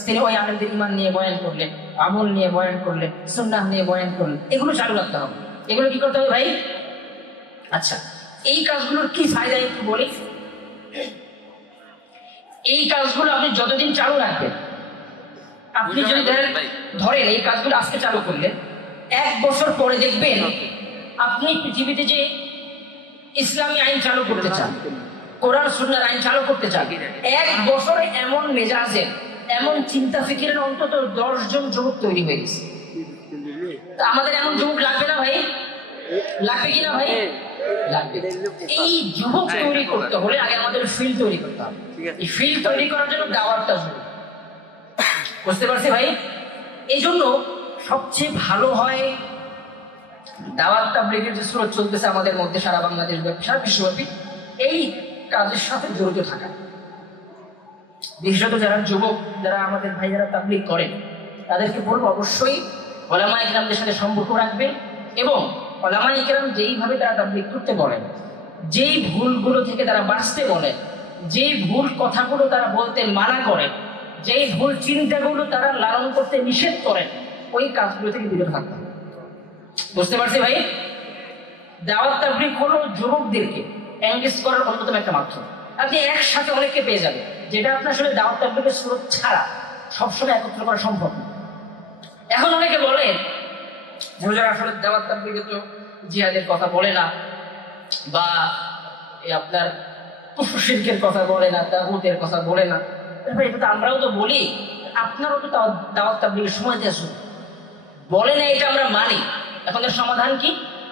তিনি ওই আলেমদের ইমান নিয়ে বয়ান করলেন, আমল নিয়ে বয়ান করলেন, সুন্নাহ নিয়ে বয়ান করলেন। এগুলো চালু রাখতে হবে। এগুলো কি করতে হবে ভাই? আচ্ছা, এই কাজগুলোর কি ফায়দা একটু বলি। এই কাজগুলো আপনি যতদিন চালু রাখবেন, আপনি যদি ধরেন এই কাজগুলো আজকে চালু করলেন, 1 বছর পরে দেখবেন আপনি পৃথিবীতে যে ইসলামী আইন চালু করতে চান, কোরআন সুন্নাহর আইন চালু করতে চান, 1 বছরে এমন মেজাজের, এমন চিন্তা ফিকিরের অন্তত 10 জন যুবক তৈরি হয়ে গেছে। আমাদের এমন যুবক লাগবে না ভাই? লাগবে কিনা ভাই? লাগবে। এই যুবক তৈরি করতে হলে আগে আমাদের ফিল্ড তৈরি করতে হবে। এই ফিল্ড তৈরি করার জন্য দাওয়াতটা জরুরি। বুঝতে পারছি ভাই? এই জন্য সবচেয়ে ভালো হয় দাওয়াত তাবলীগের যে স্রোত চলতেছে আমাদের মধ্যে সারা বাংলাদেশ ব্যাপী, সারা বিশ্বব্যাপী, এই কাজের সাথে জড়িত থাকা। বিশেষত যারা যুবক, যারা আমাদের ভাই যারা তাবলীগ করেন, তাদেরকে বলবো অবশ্যই উলামায়ে কেরামদের সাথে সম্পর্ক রাখবেন এবং উলামায়ে কেরাম যেইভাবে তারা তাবলীগ করতে বলেন, যেই ভুলগুলো থেকে তারা বাঁচতে বলেন, যেই ভুল কথাগুলো তারা বলতে মানা করেন, যেই ভুল চিন্তাগুলো তারা লালন করতে নিষেধ করেন, ওই কাজগুলো থেকে বিরত থাকতে হবে। বুঝতে পারছি ভাই? দাওয়াত তাবলীগ হলো যুবকদেরকে এনগেজ করার অন্যতম একটা মাধ্যম। আপনি একসাথে অনেককে পেয়ে যাবেন, যেটা আপনার আসলে দাওয়াত তাবলীগের স্রোত ছাড়া সবসময় একত্র করা সম্ভব না। এখন অনেকে বলেন যারা আসলে দাওয়াত তাবলীগে তো জিহাদের কথা বলে না, বা আপনার কুফর শিরকের কথা বলে না, তাগুতের কথা বলে না। এটা তো আমরাও তো বলি, আপনারও তো দাওয়াত তাবলীগের সময় দিয়ে আসুন বলে না, এটা আমরা মানি। এখন এর সমাধান কি?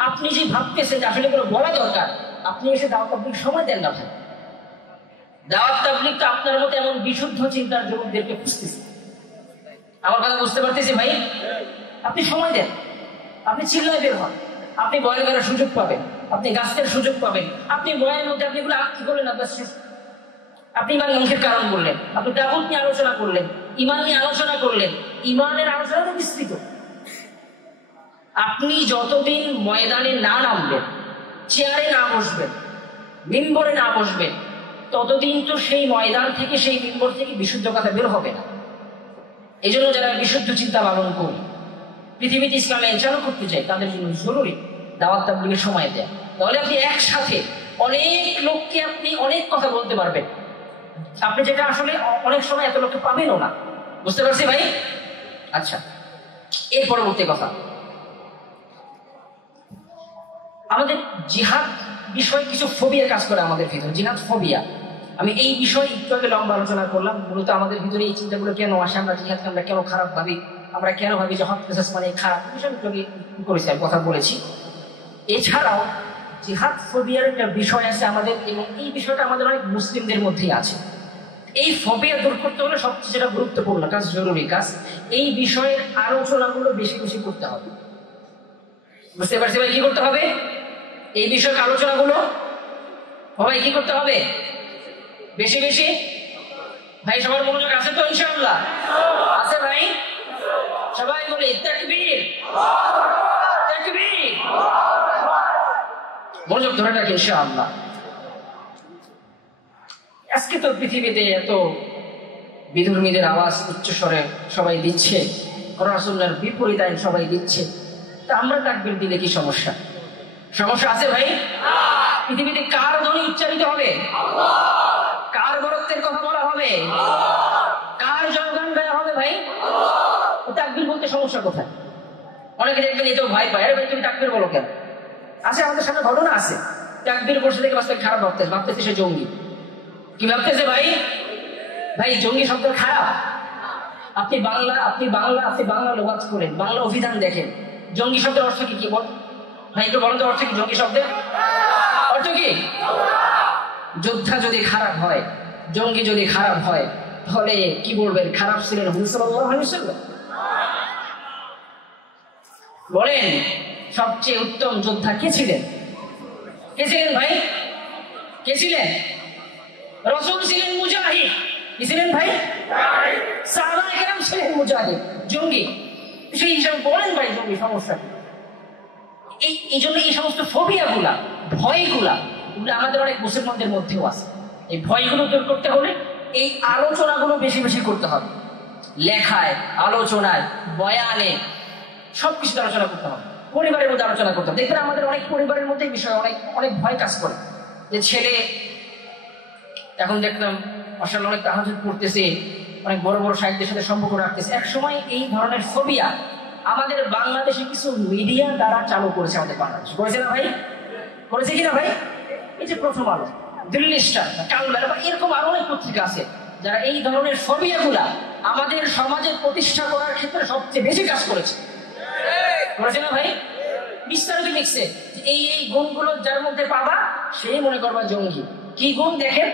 আপনি যে ভাবতেছেন যে আসলে কোনো বলা দরকার, আপনি এসে দাওয়াত তাবলীগ সময় দেন না ভাই। দাওয়াত তাবলীগ তো আপনার মতো এমন বিশুদ্ধ চিন্তার যুবকদেরকে খুঁজতেছে। আমার কথা বুঝতে পারতেছি ভাই? আপনি সময় দেন, আপনি চিল্লায় বের হন, আপনি বয়ান করার সুযোগ পাবেন, আপনি গাছের সুযোগ পাবেন, আপনি বয়ানের মধ্যে আপনি এগুলো কি করলেন, আপনি ইমান ধ্বংসের কারণ বললেন, আপনি তাগুত নিয়ে আলোচনা করলেন, ইমান নিয়ে আলোচনা করলেন। ইমানের আলোচনা তো বিস্তৃত। আপনি যতদিন ময়দানে না নামবেন, চেয়ারে না বসবেন, মিম্বরে না বসবেন, ততদিন তো সেই ময়দান থেকে, সেই মিম্বর থেকে বিশুদ্ধ কথা বের হবে না। এই জন্য যারা বিশুদ্ধ চিন্তা পালন করি, পৃথিবীতে ইসলামে চালু করতে চাই, তাদের জন্য জরুরি দাওয়াত তাবলীগের সময় দেয়া। তাহলে আপনি একসাথে অনেক লোককে আপনি অনেক কথা বলতে পারবেন, আপনি যেটা আসলে অনেক সময় এত লোককে পাবেনও না। বুঝতে পারছি ভাই? আচ্ছা, এর পরবর্তী কথা, আমাদের জিহাদ বিষয়ে কিছু ফোবিয়া কাজ করে আমাদের ভিতরে, জিহাদ ফোবিয়া। আমি এই বিষয়ে একটু আগে লম্বা আলোচনা করলাম। মূলত আমাদের ভিতরে এই চিন্তাগুলো কেন আসে, আমরা জিহাদকে আমরা কেন খারাপ ভাবি, আমরা কেন ভাবি যে হক মেসেজ মানে খারাপ, বিষয় একটু আগে করেছি, আমি কথা বলেছি। এছাড়াও জিহাদ ফোবিয়ার একটা বিষয় আছে আমাদের, এবং এই বিষয়টা আমাদের অনেক মুসলিমদের মধ্যেই আছে। এই ফোবিয়া দূর করতে হলে সবচেয়ে যেটা গুরুত্বপূর্ণ কাজ, জরুরি কাজ, এই বিষয়ের আলোচনাগুলো বেশি বেশি করতে হবে। বুঝতে পারছি ভাই? কি করতে হবে? এই বিষয়ক আলোচনাগুলো সবাই কি করতে হবে? বেশি বেশি। ভাই সবার মনোযোগ আছে তো? ইনশাআল্লাহ আছে ভাই। সবাই বলি তাকবীর, তাকবীর। মনোযোগ ধরে রাখি ইনশাআল্লাহ। আজকে তো পৃথিবীতে এত বিধর্মীদের আওয়াজ উচ্চস্বরে সবাই দিচ্ছে, কোরআন সুন্নাহর বিপরীত আইন সবাই দিচ্ছে, তা আমরা তাকবীর দিলে কি সমস্যা? সমস্যা আছে ভাই? পৃথিবীতে কার ধ্বনি উচ্চারিত হবে? কার বরত্বের কথা বলা হবে? কার জয়গান গায়া হবে ভাই? তাকবীর বলতে সমস্যা কোথায়? অনেকে দেখবেন এতেও ভয় পায়, আরে ভাই তুমি তাকবীর বলো কেন? আছে, আমাদের সামনে ঘটনা আছে। তাকবীর বসে থেকে বাস্তবে খারাপ ভাবতেছে সে জঙ্গি। কি ভাবতেছে ভাই? ভাই জঙ্গি শব্দ খারাপ। আপনি বাংলা লুগাত করেন, বাংলা অভিধান দেখেন, জঙ্গি শব্দের অর্থ কি? কি বল ভাই, একটু বলেন তো অর্থ কি জঙ্গি শব্দের অর্থ কি? যোদ্ধা যদি খারাপ হয়, জঙ্গি যদি খারাপ হয়, তাহলে কি বলবেন? খারাপ ছিলেন হুজুর সাল্লাল্লাহু আলাইহি ওয়াসাল্লাম। বলেন সবচেয়ে উত্তম যোদ্ধা কে ছিলেন? কে ছিলেন ভাই? কে ছিলেন? রাসূল ছিলেন মুজাহিদ। কি ছিলেন ভাই? সাহাবায়ে কেরাম ছিলেন মুজাহিদ। জঙ্গি সেই হিসাবে বলেন ভাই জঙ্গি, সমস্যা কি? এই জন্য এই সমস্ত ফোবিয়াগুলা, ভয়গুলা, এগুলো আমাদের অনেক মুসলমানদের মধ্যেও আছে। এই ভয়গুলো দূর করতে হলে এই আলোচনাগুলো বেশি বেশি করতে হবে। লেখায়, আলোচনায়, বয়ানে, সবকিছুতে আলোচনা করতে হবে। পরিবারের মধ্যে আলোচনা করতে হবে। দেখবেন আমাদের অনেক পরিবারের মধ্যে এই বিষয়ে অনেক অনেক ভয় কাজ করে, যে ছেলে এখন দেখলাম মাশাআল্লাহ অনেক তাহাজ্জুদ পড়তেছে, অনেক বড় বড় সাহিত্যের সাথে সম্পর্ক রাখতেছে। এক সময় এই ধরনের ফোবিয়া আমাদের বাংলাদেশে কিছু মিডিয়া দ্বারা চালু করেছে। আমাদের বাংলাদেশ করেছে না ভাই? করেছে কিনা ভাই? এই যে প্রথম আলো, দিল্লি স্টার, কালবেলা, এরকম আরো অনেক পত্রিকা আছে যারা এই ধরনের ফোবিয়াগুলা আমাদের সমাজে প্রতিষ্ঠা করার ক্ষেত্রে সবচেয়ে বেশি কাজ করেছে। করেছে না ভাই? বিস্তারিত লিখছে এই এই গুণগুলো যার মধ্যে পাবা সেই মনে করবা জঙ্গি। কি গুণ দেখেন?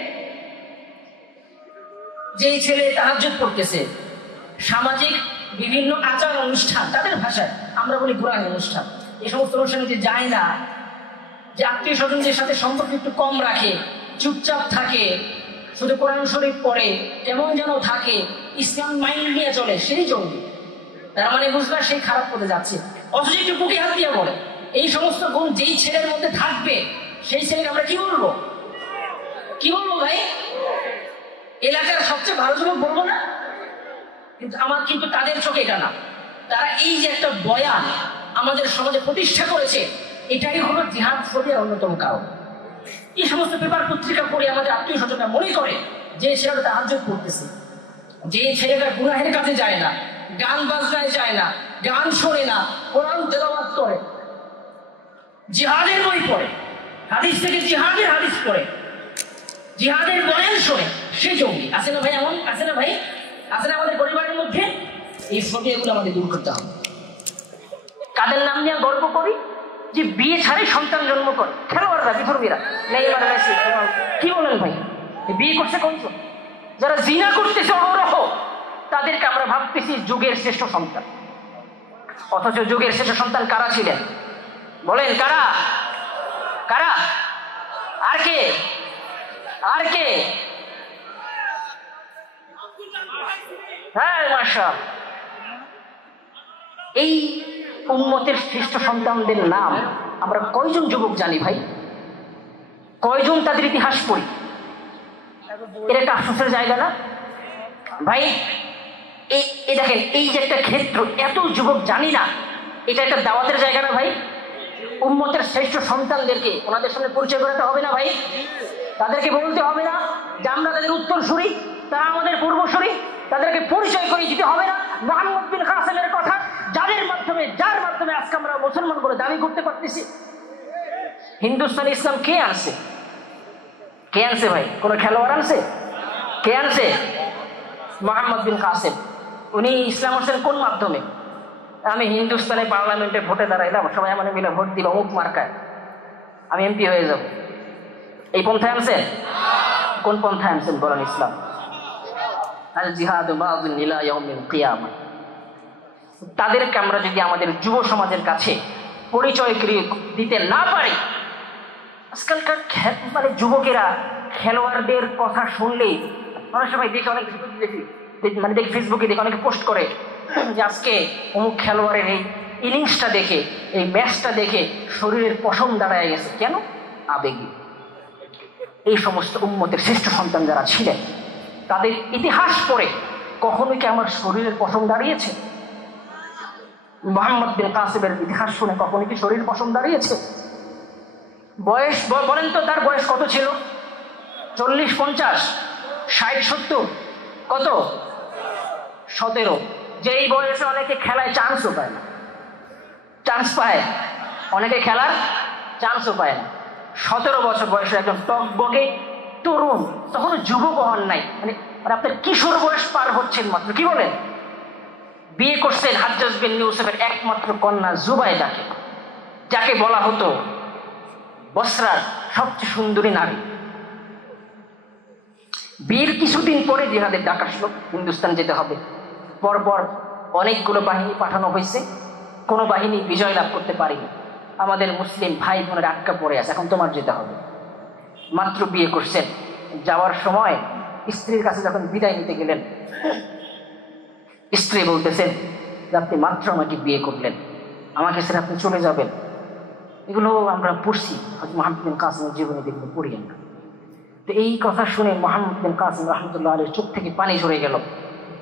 যে ছেলে তাহাজ্জুদ পড়তেছে, সামাজিক বিভিন্ন আচার অনুষ্ঠান, তাদের ভাষায় আমরা বলি ঘোরানো অনুষ্ঠান, এই সমস্ত অনুষ্ঠানে যে যায় না, যে আত্মীয় স্বজনদের সাথে সম্পর্ক একটু কম রাখে, চুপচাপ থাকে, শুধু কোরআন শরীফ পড়ে, কেমন যেন থাকে, ইসলাম মাইন্ড নিয়ে চলে, সেই জঙ্গি। তার মানে বুঝবা সেই খারাপ পথে যাচ্ছে, অথচ একটু বুকে হাত দিয়ে বলে। এই সমস্ত গুণ যেই ছেলের মধ্যে থাকবে, সেই ছেলেকে আমরা কি বলবো? কি বলবো ভাই? এলাকার সবচেয়ে ভালো যুবক বলবো না? কিন্তু তাদের চোখে এটা না। তারা এই যে একটা বয়ান আমাদের সমাজে প্রতিষ্ঠা করেছে, এটাই হলো জিহাদ ফোবিয়ার অন্যতম কারণ। এই সমস্ত পেপার পত্রিকা পড়ে আমাদের আত্মীয় স্বজনরা মনে করে যে ছেলেটা তাহাজ্জুদ পড়তেছে, যে ছেলেটা গুনাহের কাছে যায় না, গান বাজনায় যায় না, গান শোনে না, কোরআন তেলাওয়াত করে, জিহাদের বই পড়ে, হাদিস থেকে জিহাদের হাদিস পড়ে, জিহাদের বয়ান শোনে, সে জঙ্গি। আছে না ভাই? এমন আছে না ভাই? আছে না আমাদের পরিবারের মধ্যে? এই ফোবিয়াগুলো আমাদের দূর করতে হবে। কাদের নাম নিয়ে গর্ব করি? যে বিয়ে ছাড়াই সন্তান জন্ম করে খেলোয়াড়রা, বিধর্মীরা, নেইমার, মেসি। কি বলেন ভাই? বিয়ে করছে কোনজন? যারা জিনা করতেছে অহরহ, তাদেরকে আমরা ভাবতেছি যুগের শ্রেষ্ঠ সন্তান। অথচ যুগের শ্রেষ্ঠ সন্তান কারা ছিলেন? বলেন কারা? কারা? আর কে? আর কে? হ্যাঁ মাশাআল্লাহ। এই উম্মতের শ্রেষ্ঠ সন্তানদের নাম আমরা কয়জন যুবক জানি ভাই? কয়জন তাদের ইতিহাস পড়ি? এর একটা আফসোসের জায়গা না ভাই? এই দেখেন, এই যে একটা ক্ষেত্র, এত যুবক জানি না, এটা একটা দাওয়াতের জায়গা না ভাই? উম্মতের শ্রেষ্ঠ সন্তানদেরকে ওনাদের সামনে পরিচয় করাতে হবে না ভাই? তাদেরকে বলতে হবে না যে আমরা তাদের উত্তরসূরি, তারা আমাদের পূর্বসূরি? তাদেরকে পরিচয় করে দিতে হবে না মুহাম্মদ বিন কাসেমের কথা, যার মাধ্যমে আজকে আমরা মুসলমান বলে দাবি করতে পারতেছি? হিন্দুস্তান ইসলাম কে আনছে? কে আনছে ভাই? কোন খেলোয়াড় আনছে? কে আনছে? মুহাম্মদ বিন কাসেম। উনি ইসলাম আসেন কোন মাধ্যমে? আমি হিন্দুস্তানে পার্লামেন্টে ভোটে দাঁড়াইলাম, সবাই মানে মিলে ভোট দিল অমুক মার্কায়, আমি এমপি হয়ে যাব, এই পন্থায় আনছেন? কোন পন্থায় আনছেন বলেন? ইসলাম আল জিহাদ বাযুন ইলা ইয়াউমিল কিয়ামাহ। তাদেরকে আমরা যদি আমাদের যুব সমাজের কাছে পরিচয় দিতে না পারি, আজকালকার মানে যুবকেরা খেলোয়াড়দের কথা শুনলেই অনেক সময় দেখি, অনেক মানে দেখি ফেসবুকে দেখি অনেকে পোস্ট করে যে আজকে অমুক খেলোয়াড়ের এই ইনিংসটা দেখে, এই ম্যাচটা দেখে শরীরের পশম দাঁড়ায় গেছে। কেন? আবেগী। এই সমস্ত উম্মতের শ্রেষ্ঠ সন্তান যারা ছিলেন, তাদের ইতিহাস পড়ে কখনোই কি আমার শরীরের পশম দাঁড়িয়েছে? মুহাম্মদ বিন কাসেমের ইতিহাস শুনে কখনো কি শরীর পশম দাঁড়িয়েছে? বয়স বলেন তো, তার বয়স কত ছিল? 40, 50, 60, 70? কত? 17। যে এই বয়সে অনেকে খেলায় চান্সও পায় না। চান্স পায় অনেকে, খেলার চান্সও পায় না। 17 বছর বয়সে একজন টকবগে তরুণ, তখনও যুবক হন নাই, মানে আপনার কিশোর বয়স পার হচ্ছেন মাত্র। কি বলেন? বিয়ে করছেন হাজ্জাজ বিন ইউসুফের একমাত্র কন্যা জুবাইদাকে, যাকে বলা হতো বসরার সবচেয়ে সুন্দরী নারী। বিয়ের কিছুদিন পরে জিহাদের ডাক আসলো, হিন্দুস্তান যেতে হবে। পরপর অনেকগুলো বাহিনী পাঠানো হয়েছে, কোনো বাহিনী বিজয় লাভ করতে পারেনি। আমাদের মুসলিম ভাই বোনের আটকা পড়ে আছে, এখন তোমার যেতে হবে। মাত্র বিয়ে করছেন, যাওয়ার সময় স্ত্রীর কাছে যখন বিদায় নিতে গেলেন, স্ত্রী বলতেছেন যে আপনি মাত্র আমাকে বিয়ে করলেন, আমাকে ছেড়ে আপনি চলে যাবেন। এগুলো আমরা পড়ছি মুহাম্মদ বিন কাসেমের জীবনে, দেখলে পড়ি আমরা। তো এই কথা শুনে মুহাম্মদ বিন কাসেম রাহমাতুল্লাহ আলাইহির চোখ থেকে পানি ঝরে গেল।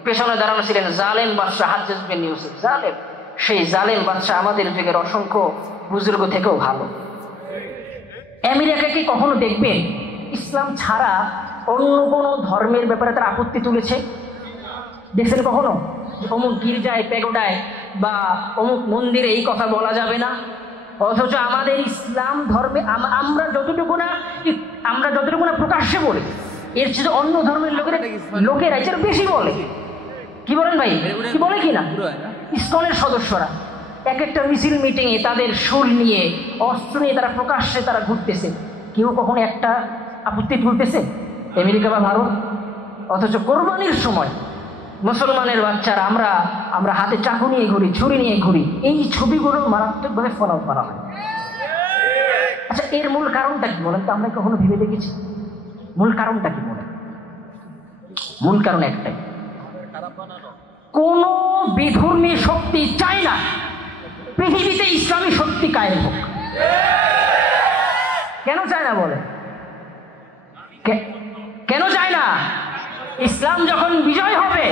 পেছনে দাঁড়ানো ছিলেন জালেম বাদশাহ হাজ্জাজ বিন ইউসুফ। জালেম, সেই জালেম বাদশাহ আমাদের যুগের অসংখ্য বুজুর্গ থেকেও ভালো। আমেরিকাকে কখনো দেখবেন ইসলাম ছাড়া অন্য কোনো ধর্মের ব্যাপারে তারা আপত্তি তুলেছে? দেখছেন কখনো? অমুক গির্জায়, প্যাগোডায় বা অমুক মন্দিরে এই কথা বলা যাবে না। অথচ আমাদের ইসলাম ধর্মে আমরা যতটুকু না প্রকাশ্যে বলি, এর চেয়ে অন্য ধর্মের লোকেরা এর বেশি বলে। কি বলেন ভাই? কি বলে কিনা? ইসকনের সদস্যরা এক একটা মিছিল মিটিংয়ে তাদের সুর নিয়ে, অস্ত্র নিয়ে তারা প্রকাশ্যে তারা ঘুরতেছে। কেউ কখনো একটা আপত্তি তুলতেছে? আমেরিকা বা ভারত? অথচ কোরবানির সময় মুসলমানের বাচ্চারা আমরা হাতে চাকু নিয়ে ঘুরি, ছুরি নিয়ে ঘুরি, এই ছবিগুলো মারাত্মকভাবে ফলো করা হয়। আচ্ছা, এর মূল কারণটা কি বলেন তো? আমরা কখনো ভেবে দেখেছি মূল কারণটা কি? মূল কারণ একটাই, কোন বিধর্মী শক্তি চায় না পৃথিবীতে ইসলামী শক্তি কায়েম হোক। কেন চায় না বলে? কেন চায় না? ইসলাম যখন বিজয় হবে,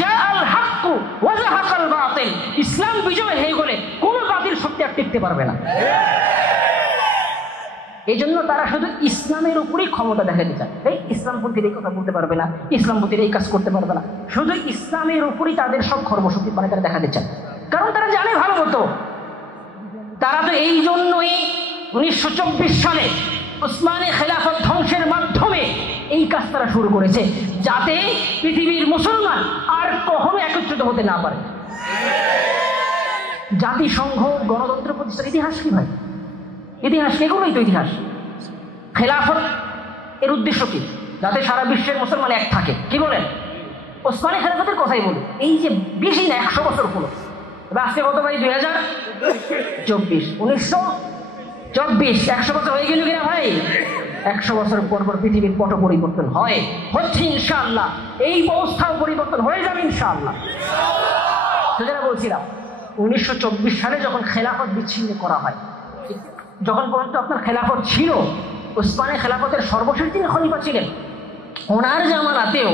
জাআল হাক্কু ওয়া যাহাকাল বাতিল, ইসলাম বিজয় হয়ে গেলে কোন বাতিল শক্তি আর টিকতে পারবে না। এই জন্য তারা শুধু ইসলামের উপরই ক্ষমতা দেখাতে চায়। এই ইসলামপন্থীর এই কথা বলতে পারবে না, ইসলামপন্থীর এই কাজ করতে পারবে না, শুধু ইসলামের উপরই তাদের সব কর্মশক্তি মানে তারা দেখাতে চায়। কারণ তারা জানে ভালো মতো, তারা তো এই জন্যই 1924 সালে উসমানী খেলাফত ধ্বংসের মাধ্যমে এই কাজ তারা শুরু করেছে, যাতে পৃথিবীর মুসলমান আর কখনো একত্রিত হতে না পারে। জাতিসংঘ, গণতন্ত্র প্রতিষ্ঠার ইতিহাস কি ভাই? ইতিহাস এগুলোই তো ইতিহাস। খেলাফত এর উদ্দেশ্য কি? যাতে সারা বিশ্বের মুসলমান এক থাকে। কি বলেন? ওসমানী খেলাফতের কথাই বলি। এই যে বেশি না, 100 বছর হলো। আজকে কত ভাই? 2024, 1924, 100 বছর হয়ে গেল কিনা ভাই? 100 বছর পর পর পৃথিবীর পট পরিবর্তন হচ্ছে ইনশাআল্লাহ। এই অবস্থাও পরিবর্তন হয়ে যাবে ইনশাআল্লাহ। যেটা বলছিলাম, 1924 সালে যখন খেলাফত বিচ্ছিন্ন করা হয়, যখন পর্যন্ত আপনার খেলাফত ছিল, উসমানী খেলাফতের সর্বশেষ যিনি খলিফা ছিলেন, ওনার জামানাতেও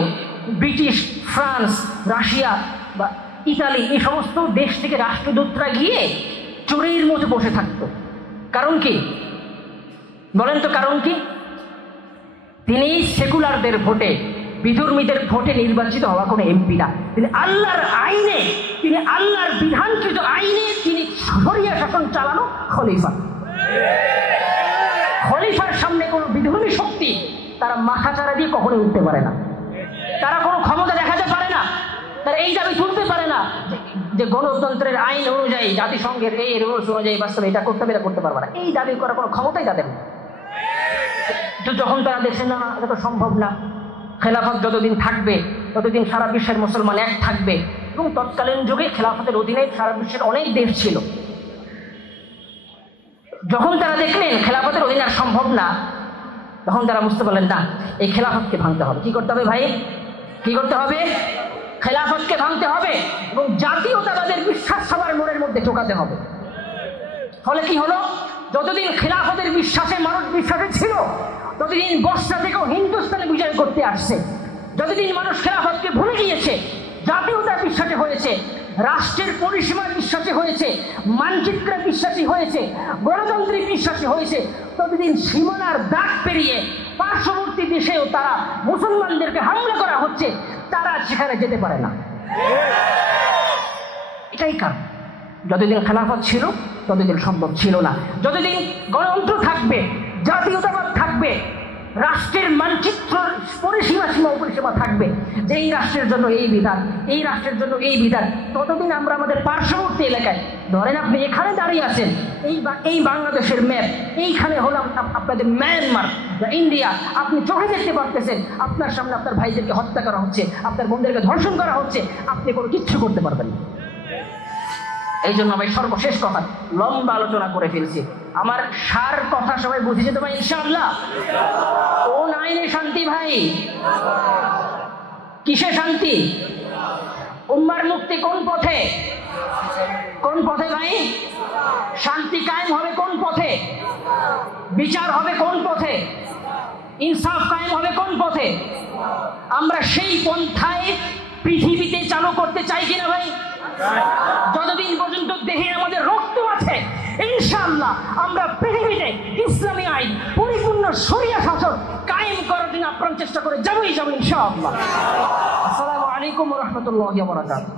ব্রিটিশ, ফ্রান্স, রাশিয়া বা ইতালি, এই সমস্ত দেশ থেকে রাষ্ট্রদূতরা গিয়ে চোরের মতো বসে থাকতো। কারণ কি বলেন তো, কারণ কি? তিনি সেকুলারদের ভোটে, বিধর্মীদের ভোটে নির্বাচিত হওয়া কোনো এমপি না। তিনি আল্লাহর আইনে, তিনি আল্লাহর বিধানকৃত আইনে তিনি শরিয়া শাসন চালানো খলিফা। খলিফার সামনে কোনো বিধর্মী শক্তি তারা মাথা চারা দিয়ে কখনোই উঠতে পারে না, তারা কোনো ক্ষমতা দেখাতে পারে না, তারা এই দাবি তুলতে পারে না যে গণতন্ত্রের আইন অনুযায়ী, জাতিসংঘের এই রুলস অনুযায়ী বাস্তবে এটা করতে হবে, এটা করতে পারবে না। এই দাবি করার কোনো ক্ষমতাই তাদের নেই। তো যখন তারা দেখছে না এটা তো সম্ভব না, খেলাফত যতদিন থাকবে ততদিন সারা বিশ্বের মুসলমান এক থাকবে, এবং তৎকালীন যুগে খেলাফতের অধীনে সারা বিশ্বের অনেক দেশ ছিল। যখন তারা দেখলেন খেলাফতের অধীনে আর সম্ভব না, তখন তারা বুঝতে পারলেন না, এই খেলাফতকে ভাঙতে হবে। কি করতে হবে ভাই? কি করতে হবে? খেলাফতকে ভাঙতে হবে এবং জাতীয়তাবাদের বিশ্বাস সবার মনের মধ্যে ঢোকাতে হবে। ফলে কি হলো, যতদিন খেলাফতের বিশ্বাসে মানুষ বিশ্বাসে ছিল, ততদিন বর্ষা থেকেও হিন্দুস্তানে বিজয় করতে আসছে। যতদিন মানুষ খেলাফতকে ভুলে গিয়েছে, জাতীয়তার বিশ্বাসে হয়েছে, রাষ্ট্রের পরিসীমার বিশ্বাসী হয়েছে, মানচিত্রের বিশ্বাসী হয়েছে, গণতন্ত্রের বিশ্বাসী হয়েছে, ততদিন সীমানার দাগ পেরিয়ে পার্শ্ববর্তী দেশেও তারা মুসলমানদেরকে হামলা করা হচ্ছে, তারা সেখানে যেতে পারে না। এটাই কারণ, যতদিন খেলাফত ছিল ততদিন সম্ভব ছিল না। যতদিন গণতন্ত্র থাকবে, জাতীয়তাবাদ থাকবে, রাষ্ট্রের মানচিত্র পরিসীমা পরিসীমা থাকবে, যে এই রাষ্ট্রের জন্য এই বিধান, এই রাষ্ট্রের জন্য এই বিধান, ততদিন আমরা আমাদের পার্শ্ববর্তী এলাকায়, ধরেন আপনি এখানে দাঁড়িয়ে আছেন, এই বাংলাদেশের ম্যাপ, এইখানে হলাম আপনাদের মায়ানমার বা ইন্ডিয়া, আপনি চোখে দেখতে পারতেছেন আপনার সামনে আপনার ভাইদেরকে হত্যা করা হচ্ছে, আপনার বোনদেরকে ধর্ষণ করা হচ্ছে, আপনি কোনো কিচ্ছু করতে পারবেন না। এই জন্য ভাই সর্বশেষ কথা, লম্বা আলোচনা করে ফেলছি, আমার সার কথা সবাই বুঝেছে তো ভাই ইনশাআল্লাহ? কোন আইনে শান্তি ভাই? কিসে শান্তি? উম্মার মুক্তি কোন পথে? কোন পথে ভাই? শান্তি কায়েম হবে কোন পথে? বিচার হবে কোন পথে? ইনসাফ কায়েম হবে কোন পথে? আমরা সেই পন্থায় পৃথিবীতে চালু করতে চাই কিনা ভাই? যতদিন পর্যন্ত দেহে আমাদের রক্ত আছে, ইনশাআল্লাহ আমরা পৃথিবীতে ইসলামী আইন, পরিপূর্ণ শরিয়া শাসন কায়েম করার জন্য আপ্রাণ চেষ্টা করে যাবো ইনশাআল্লাহ। আসসালামু আলাইকুম ওয়া রাহমাতুল্লাহি ওয়া বারাকাতুহু।